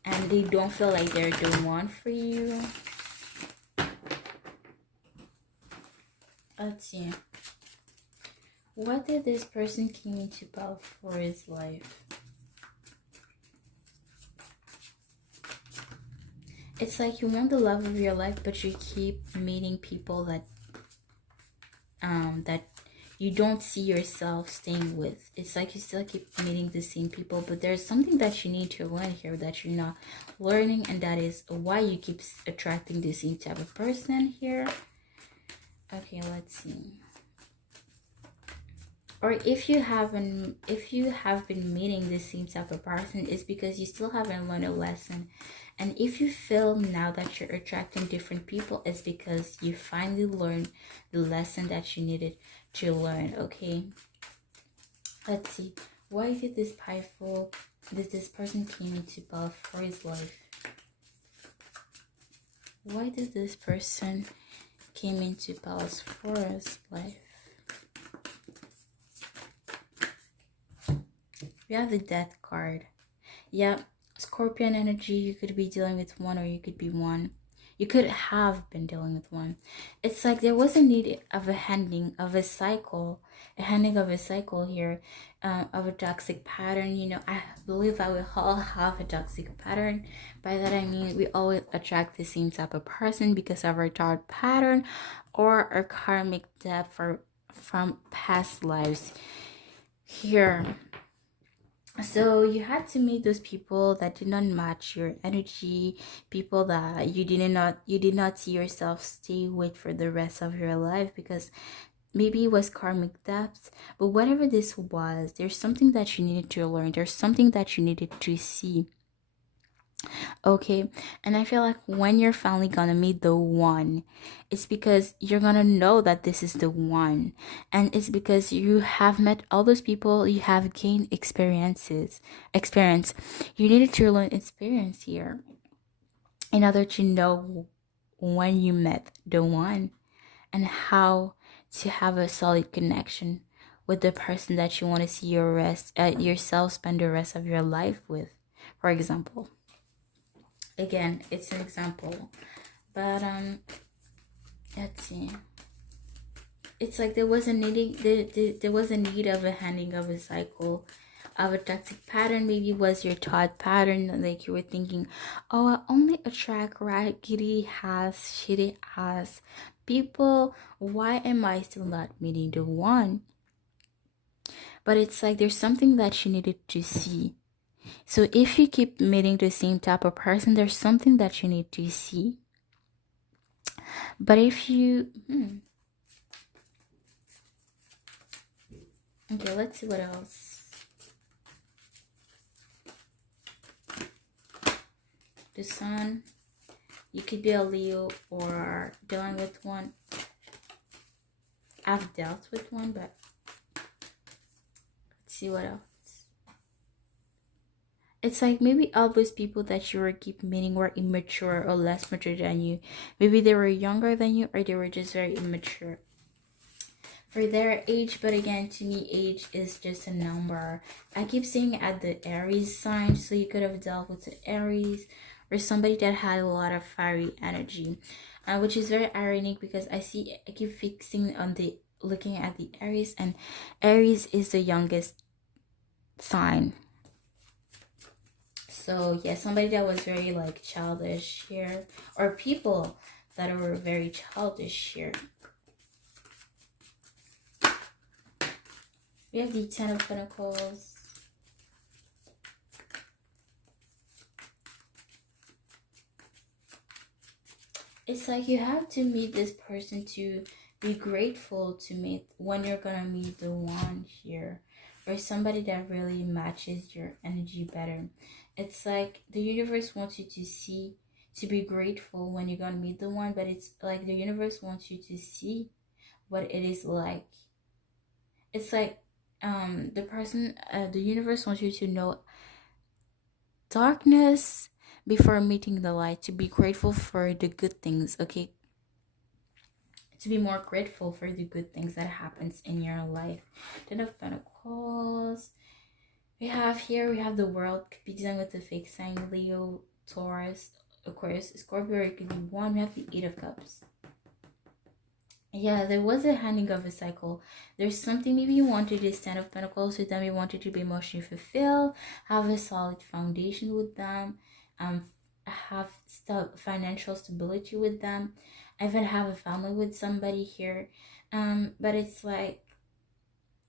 and they don't feel like they're the one for you. Let's see, what did this person came into battle for his life? It's like you want the love of your life, but you keep meeting people that you don't see yourself staying with. It's like you still keep meeting the same people, but there's something that you need to learn here that you're not learning, and that is why you keep attracting the same type of person here. Okay, let's see. Or if you have been meeting the same type of person, it's because you still haven't learned a lesson. And if you feel now that you're attracting different people, it's because you finally learned the lesson that you needed to learn. Okay, let's see. Why did this person came into power for his life? Why did this person came into power for his life? We have the Death card. Yeah, Scorpion energy. You could be dealing with one, or you could be one. You could have been dealing with one. It's like there was a need of a ending of a cycle, here, of a toxic pattern. You know, I believe that we all have a toxic pattern. By that I mean we always attract the same type of person because of our thought pattern or our karmic debt from past lives. Here, so you had to meet those people that did not match your energy, people that you did not see yourself stay with for the rest of your life, because maybe it was karmic depth. But whatever this was, there's something that you needed to learn, there's something that you needed to see. Okay, and I feel like when you're finally gonna meet the one, it's because you're gonna know that this is the one, and it's because you have met all those people, you have gained experience. You needed to learn experience here in order to know when you met the one and how to have a solid connection with the person that you want to see yourself spend the rest of your life with, for example. Again, it's an example, but let's see. It's like there was a there was a need of a handing of a cycle of a toxic pattern. Maybe it was your thought pattern, like you were thinking, oh, I only attract raggedy ass, shitty ass people. Why am I still not meeting the one? But it's like there's something that you needed to see. So if you keep meeting the same type of person, there's something that you need to see. But if you okay, let's see what else. The Sun. You could be a Leo or dealing with one. I've dealt with one, but let's see what else. It's like maybe all those people that you were keep meeting were immature or less mature than you. Maybe they were younger than you, or they were just very immature for their age. But again, to me, age is just a number. I keep saying at the Aries sign, so you could have dealt with the Aries or somebody that had a lot of fiery energy, which is very ironic because I keep fixing on looking at the Aries, and Aries is the youngest sign. So yeah, somebody that was very like childish here, or people that were very childish here. We have the Ten of Pentacles. It's like you have to meet this person to be grateful to meet when you're gonna meet the one here, or somebody that really matches your energy better. It's like the universe wants you to be grateful when you're gonna meet the one, but it's like the universe wants you to see what it is like. It's like the universe wants you to know darkness before meeting the light, to be grateful for the good things, okay? To be more grateful for the good things that happens in your life. Ten of Pentacles. We have the World. Could be dealing with the fake sign, Leo, Taurus, Aquarius, Scorpio. It could be one. We have the Eight of Cups. Yeah, there was a handing of a cycle. There's something maybe you wanted this Ten of Pentacles with them. You wanted to be emotionally fulfilled, have a solid foundation with them, have financial stability with them, even have a family with somebody here. But it's like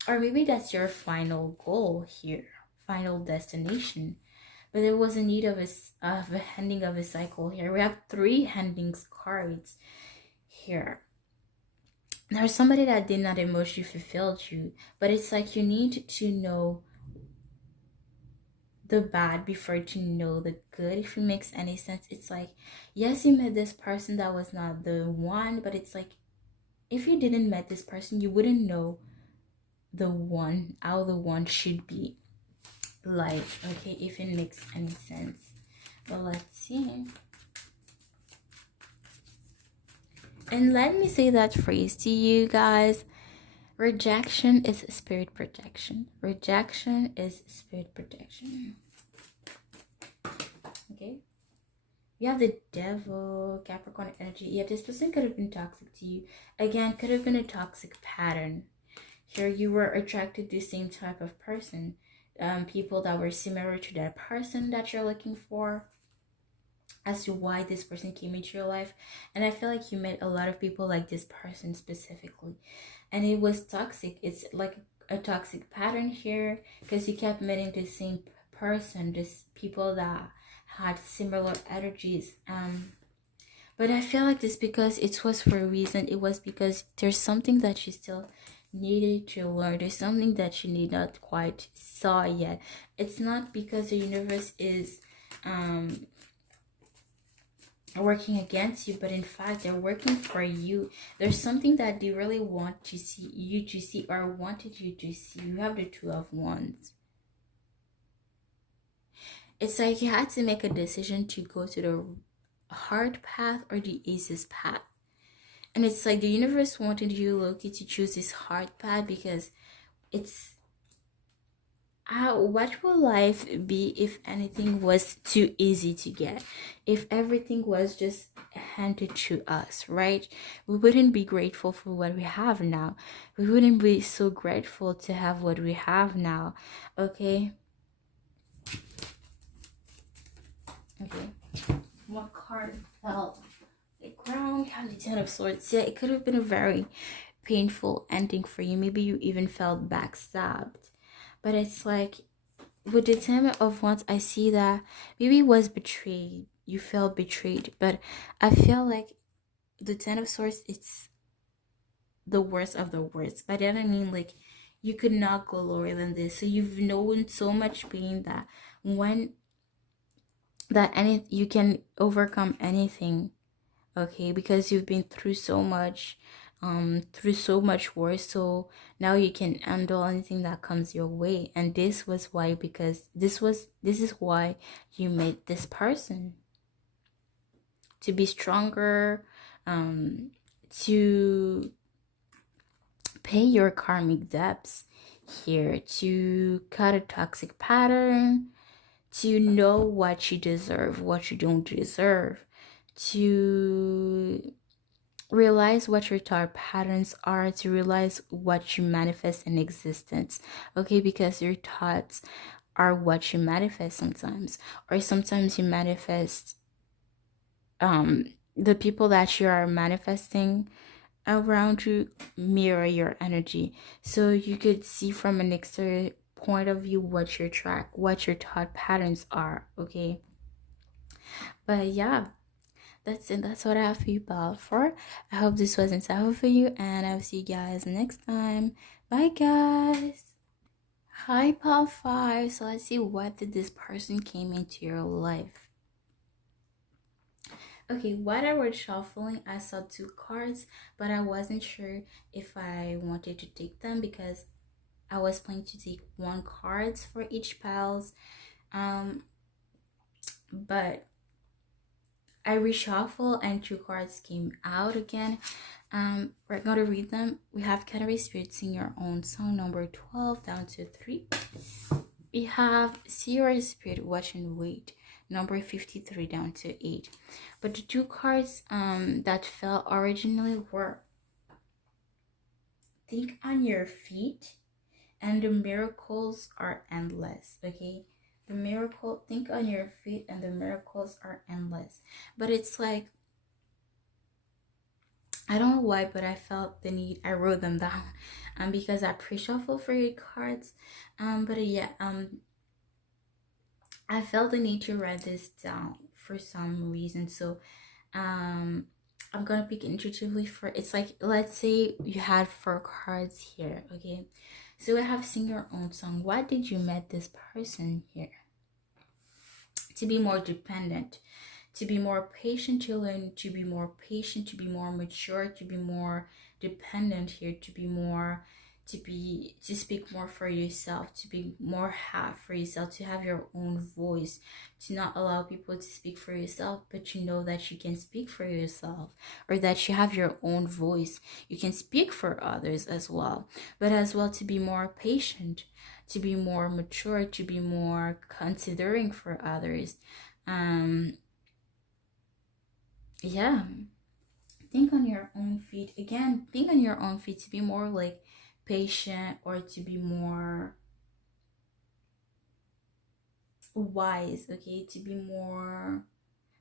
Or maybe that's your final goal here, final destination. But there was a need of a ending of a cycle here. We have 3 endings cards here. There's somebody that did not emotionally fulfill you, but it's like you need to know the bad before to know the good, if it makes any sense. It's like, yes, you met this person that was not the one, but it's like, if you didn't met this person, you wouldn't know the one, how the one should be like, okay, if it makes any sense. But let's see. And let me say that phrase to you guys. Rejection is spirit protection. Rejection is spirit protection. Okay? You have the devil, Capricorn energy. Yeah, this person could have been toxic to you. Again, could have been a toxic pattern. Here you were attracted to the same type of person. People that were similar to that person that you're looking for, as to why this person came into your life. And I feel like you met a lot of people like this person specifically, and it was toxic. It's like a toxic pattern here, because you kept meeting the same person, this people that had similar energies. But I feel like this, because it was for a reason. It was because there's something that you still needed to learn. There's something that you need not quite saw yet. It's not because the universe is working against you, but in fact they're working for you. There's something that they really want to see you to see, or wanted you to see. You have the 2 of Wands. It's like you had to make a decision to go to the hard path or the Aces path. And it's like the universe wanted you, Loki, to choose this hard path, because it's what will life be if anything was too easy to get? If everything was just handed to us, right? We wouldn't be grateful for what we have now. We wouldn't be so grateful to have what we have now. Okay? Okay. What card fell? The Crown, you have the 10 of Swords. Yeah, it could have been a very painful ending for you. Maybe you even felt backstabbed. But it's like, with the 10 of Wands, I see that maybe it was betrayed. You felt betrayed. But I feel like the 10 of Swords, it's the worst of the worst. By that I mean, like, you could not go lower than this. So you've known so much pain that you can overcome anything. Okay, because you've been through so much worse, so now you can handle anything that comes your way. And this was why, because this is why you met this person, to be stronger, to pay your karmic debts here, to cut a toxic pattern, to know what you deserve, what you don't deserve, to realize what your thought patterns are, to realize what you manifest in existence. Okay, because your thoughts are what you manifest sometimes, or sometimes you manifest the people that you are manifesting around you mirror your energy. So you could see from an exterior point of view what your thought patterns are. Okay, but yeah, that's it. That's what I have for you, pal. For I hope this was insightful for you, and I'll see you guys next time. Bye, guys. Hi, pal 5. So let's see, what did this person came into your life? Okay, while I was shuffling, I saw 2 cards, but I wasn't sure if I wanted to take them, because I was planning to take 1 cards for each pals. But I reshuffle and 2 cards came out again. We're going to read them. We have Canary Spirit, Sing Your Own Song, number 12 down to 3. We have See Your Spirit, Watch and Wait, number 53 down to 8. But the 2 cards that fell originally were Think on Your Feet and The Miracles Are Endless. Okay, think on your feet, and the miracles are endless. But it's like I don't know why, but I felt the need. I wrote them down, because I pre-shuffle for your cards. But yeah, I felt the need to write this down for some reason. So, um, I'm gonna pick intuitively for. It's like, let's say you had four cards here, okay? So we have sing your own song. Why did you met this person here? To be more dependent, to be more patient, to learn to be more patient, to be more mature, to be more dependent here, to be more, to speak more for yourself, to be more have for yourself, to have your own voice, to not allow people to speak for yourself, but you know that you can speak for yourself, or that you have your own voice. You can speak for others as well, but as well to be more patient, to be more mature, to be more considering for others. um yeah, think on your own feet again. Think on your own feet to be more like patient, or to be more wise, okay, to be more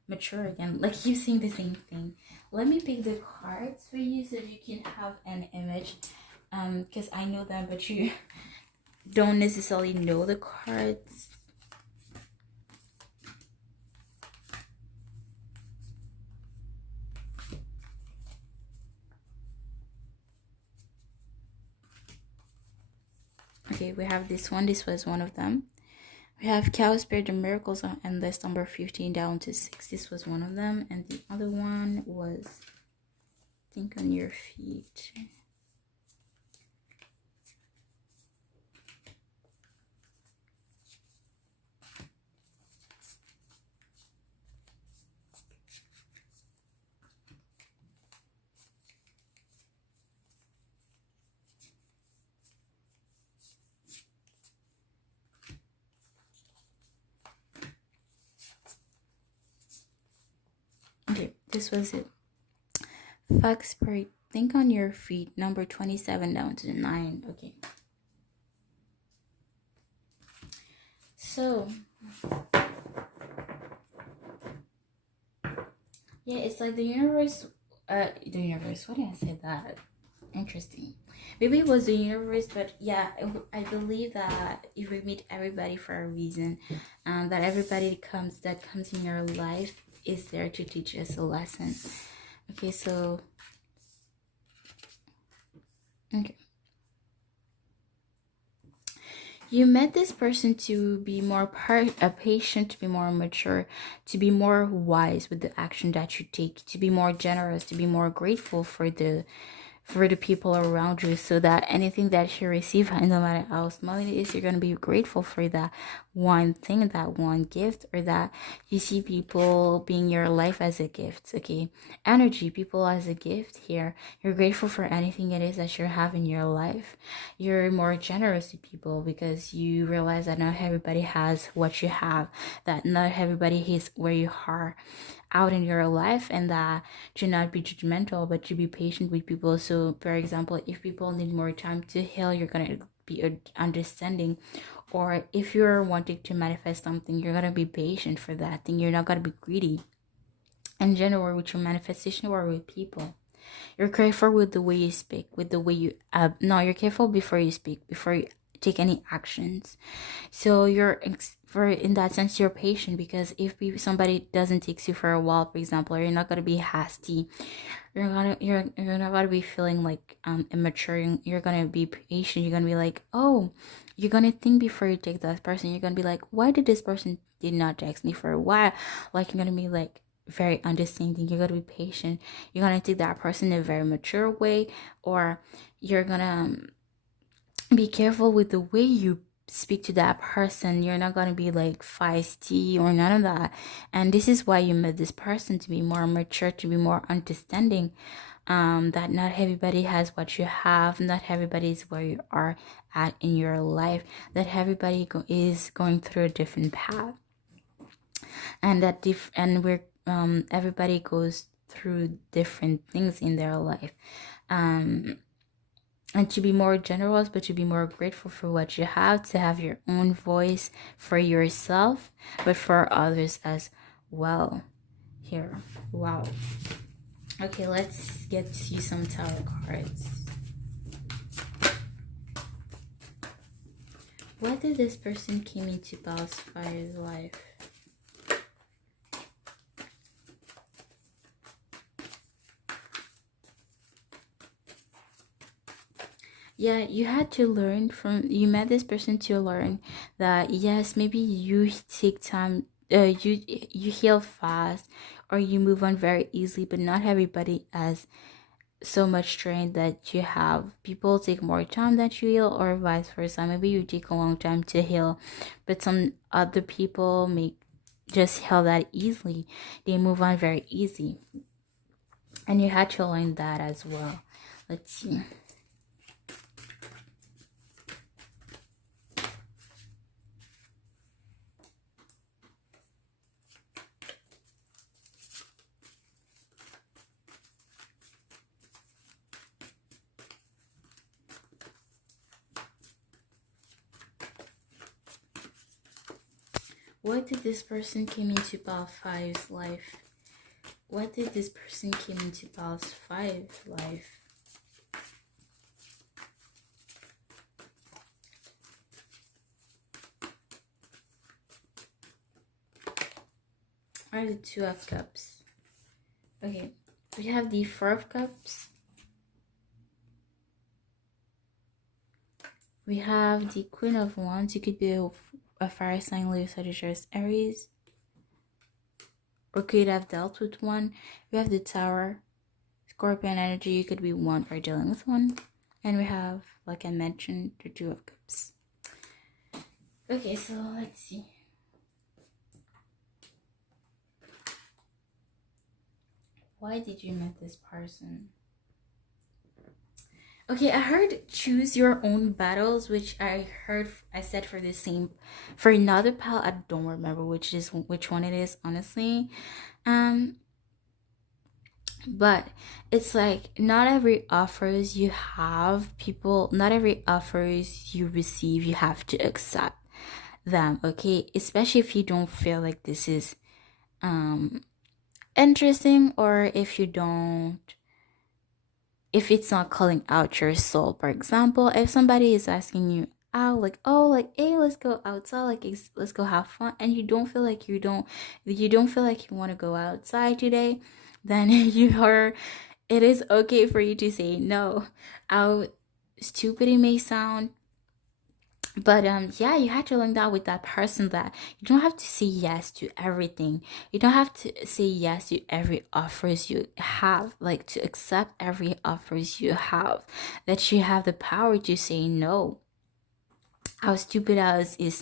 mature again, like you saying the same thing. Let me pick the cards for you so you can have an image, because I know them but you don't necessarily know the cards. Okay, we have this one. This was one of them. We have Cow Spirit, the Miracles on Endless, number 15 down to 6. This was one of them. And the other one was Think on Your Feet. Okay, this was it. Fox Spirit, Think on Your Feet, number 27 down to 9. Okay. So, yeah, it's like the universe, why did I say that? Interesting. Maybe it was the universe, but yeah, I believe that if we meet everybody for a reason, that everybody that comes in your life is there to teach us a lesson. Okay, so okay. You met this person to be more patient, to be more mature, to be more wise with the action that you take, to be more generous, to be more grateful for the people around you, so that anything that you receive, no matter how small it is, you're going to be grateful for that one thing, that one gift, or that you see people being your life as a gift. Okay, energy, people as a gift here. You're grateful for anything it is that you have in your life. You're more generous to people because you realize that not everybody has what you have, that not everybody is where you are out in your life, and that to not be judgmental but to be patient with people. So for example, if people need more time to heal, you're gonna be understanding. Or if you're wanting to manifest something, you're gonna be patient for that thing. You're not gonna be greedy in general with your manifestation or with people. You're careful with the way you speak, with the way you no, you're careful before you speak, before you take any actions. So you're for in that sense you're patient, because if somebody doesn't take you for a while, for example, you're not gonna be hasty. You're not gonna be feeling like immature. You're gonna be patient. You're gonna be like, oh, you're gonna think before you take that person. You're gonna be like, why did this person did not text me for a while? Like, you're gonna be like very understanding. You're gonna be patient. You're gonna take that person in a very mature way, or you're gonna be careful with the way you speak to that person. You're not going to be like feisty or none of that. And this is why you met this person, to be more mature, to be more understanding, that not everybody has what you have, not everybody is where you are at in your life, that everybody is going through a different path, and that everybody goes through different things in their life. And to be more generous, but to be more grateful for what you have, to have your own voice for yourself, but for others as well. Here, wow. Okay, let's get you some tarot cards. What did this person came into Past Fire's life? Yeah, you had to learn from, you met this person to learn that yes, maybe you take time, you heal fast, or you move on very easily, but not everybody has so much strength that you have. People take more time than you heal, or vice versa. Maybe you take a long time to heal, but some other people make just heal that easily. They move on very easy, and you had to learn that as well. Let's see. What did this person came into Pal 5's life? What did this person came into Pal 5's life? Are the Two of Cups? Okay, we have the Four of Cups. We have the Queen of Wands. You could be a fire sign, Leo, Sagittarius, Aries, or could have dealt with one. We have the Tower, Scorpion energy. You could be one or dealing with one. And we have, like I mentioned, the Two of Cups. Okay, so let's see. Why did you meet this person? Okay, I heard choose your own battles, which I said for the same, for another pal. I don't remember which one it is, honestly. But it's like not every offers you have people, not every offers you receive, you have to accept them. Okay, especially if you don't feel like this is interesting, or if you don't, if it's not calling out your soul. For example, if somebody is asking you out, like, oh, like, hey, let's go outside, like, let's go have fun, and you don't feel like you don't feel like you want to go outside today, then it is okay for you to say no. How stupid it may sound, but yeah, you had to learn that with that person, that you don't have to say yes to everything. You don't have to say yes to every offers you have, like to accept every offers you have, that you have the power to say no. How stupid as it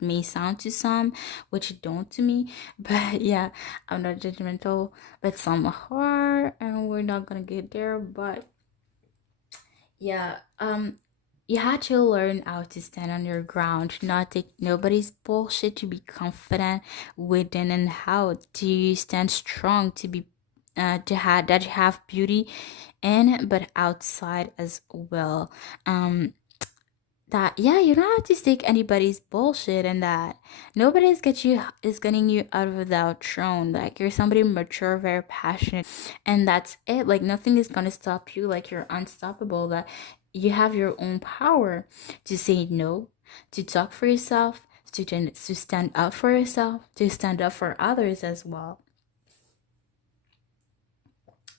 may sound to some, which it don't to me, but yeah, I'm not judgmental, but some are, and we're not gonna get there. But yeah, you had to learn how to stand on your ground, not take nobody's bullshit, to be confident within and out, to stand strong, to be to have that you have beauty in but outside as well. That yeah, you don't have to take anybody's bullshit, and that nobody's getting you out of that throne. Like, you're somebody mature, very passionate, and that's it. Like, nothing is gonna stop you. Like, you're unstoppable. That you have your own power to say no, to talk for yourself, to stand up for yourself, to stand up for others as well.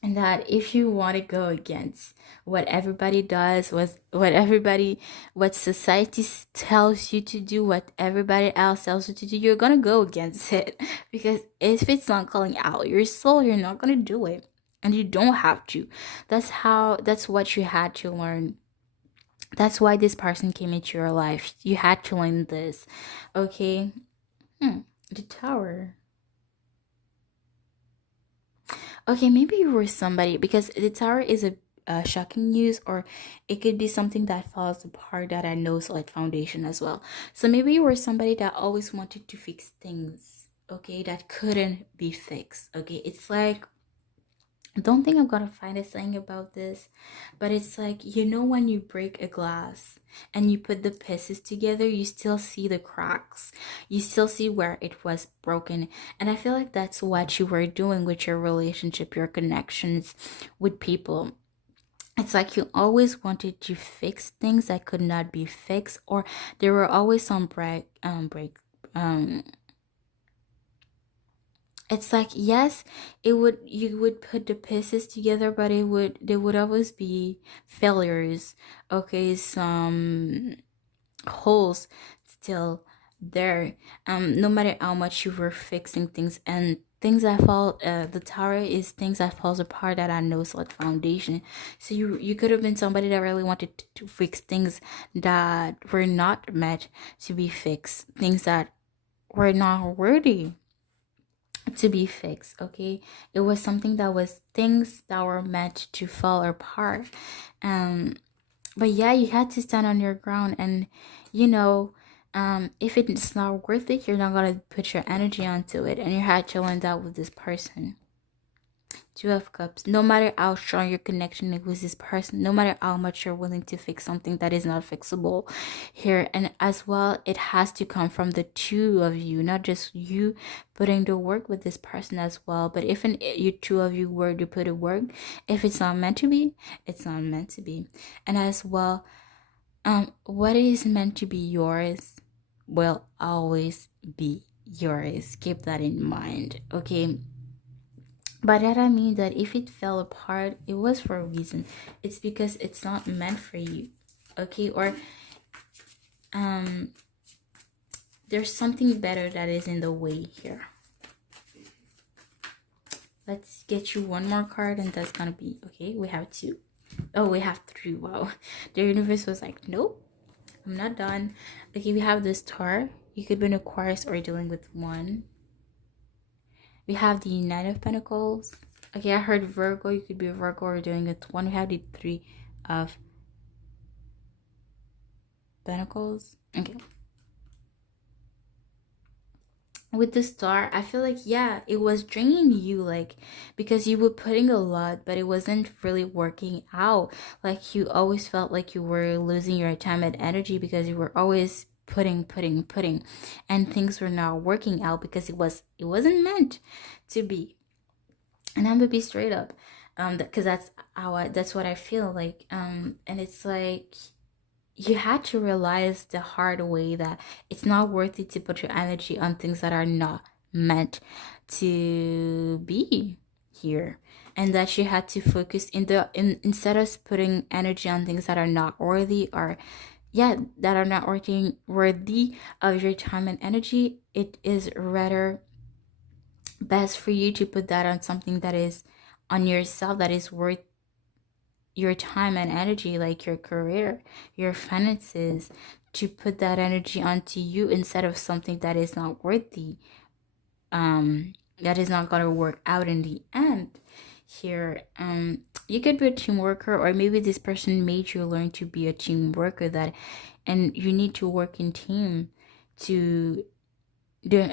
And that if you want to go against what everybody does, what society tells you to do, what everybody else tells you to do, you're gonna go against it. Because if it's not calling out your soul, you're not gonna do it, and you don't have to. That's what you had to learn. That's why this person came into your life. You had to learn this. Okay. The Tower. Okay, maybe you were somebody, because the Tower is a shocking news, or it could be something that falls apart, that I know, so like foundation as well. So maybe you were somebody that always wanted to fix things, okay, that couldn't be fixed. Okay, it's like don't think I'm gonna find a saying about this, but it's like, when you break a glass and you put the pieces together, you still see the cracks, you still see where it was broken. And I feel like that's what you were doing with your relationship, your connections with people. It's like you always wanted to fix things that could not be fixed, or there were always some um it's like, yes, you would put the pieces together, but there would always be failures. Okay, some holes still there. No matter how much you were fixing things, and things that fall, the tower is things that falls apart that are no solid foundation. So you could have been somebody that really wanted to fix things that were not meant to be fixed, things that were not worthy to be fixed. Okay, it was something that was things that were meant to fall apart. But yeah, you had to stand on your ground, and you know if it's not worth it, you're not gonna put your energy onto it, and you had to learn that with this person. Two of Cups. No matter how strong your connection is with this person, no matter how much you're willing to fix something that is not fixable here, and as well, it has to come from the two of you, not just you putting the work with this person as well. But if you two of you were to put it work, if it's not meant to be, it's not meant to be. And as well, what is meant to be yours will always be yours. Keep that in mind, okay? By that I mean that if it fell apart, it was for a reason. It's because it's not meant for you. Okay? Or there's something better that is in the way here. Let's get you one more card, and that's gonna be okay. We have two. Oh, we have three. Wow. The universe was like, nope, I'm not done. Okay, we have this Star. You could be in Aquarius or dealing with one. We have the Nine of Pentacles. Okay, I heard Virgo. You could be a Virgo or doing it one. We have the Three of Pentacles. Okay. With the Star, I feel like, yeah, it was draining you, like, because you were putting a lot, but it wasn't really working out. Like, you always felt like you were losing your time and energy because you were always putting, and things were not working out because it wasn't meant to be. And I'm gonna be straight up, because that's what I feel like. And it's like you had to realize the hard way that it's not worth it to put your energy on things that are not meant to be here, and that you had to focus instead of putting energy on things that are not worthy, or that are not worthy of your time and energy. It is rather best for you to put that on something that is on yourself, that is worth your time and energy, like your career, your finances, to put that energy onto you instead of something that is not worthy, that is not going to work out in the end here. You could be a team worker, or maybe this person made you learn to be a team worker, and you need to work in team to do.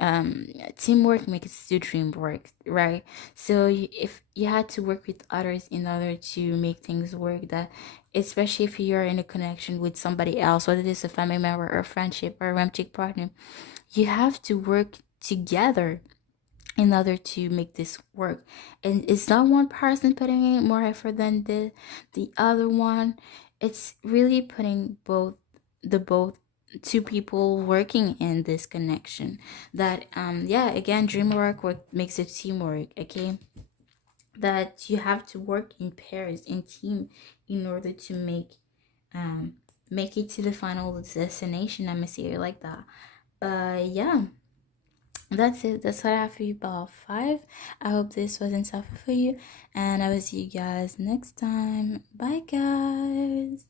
Teamwork makes the dream work, right? So if you had to work with others in order to make things work, that especially if you're in a connection with somebody else, whether it's a family member or a friendship or a romantic partner, you have to work together in order to make this work. And it's not one person putting in more effort than the other one. It's really putting both two people working in this connection. That again, dream work, what makes it teamwork. Okay, that you have to work in pairs, in team, in order to make it to the final destination. I'm gonna say it like that. Yeah, that's it. That's what I have for you about 5. I hope this was insightful for you, and I will see you guys next time. Bye, guys.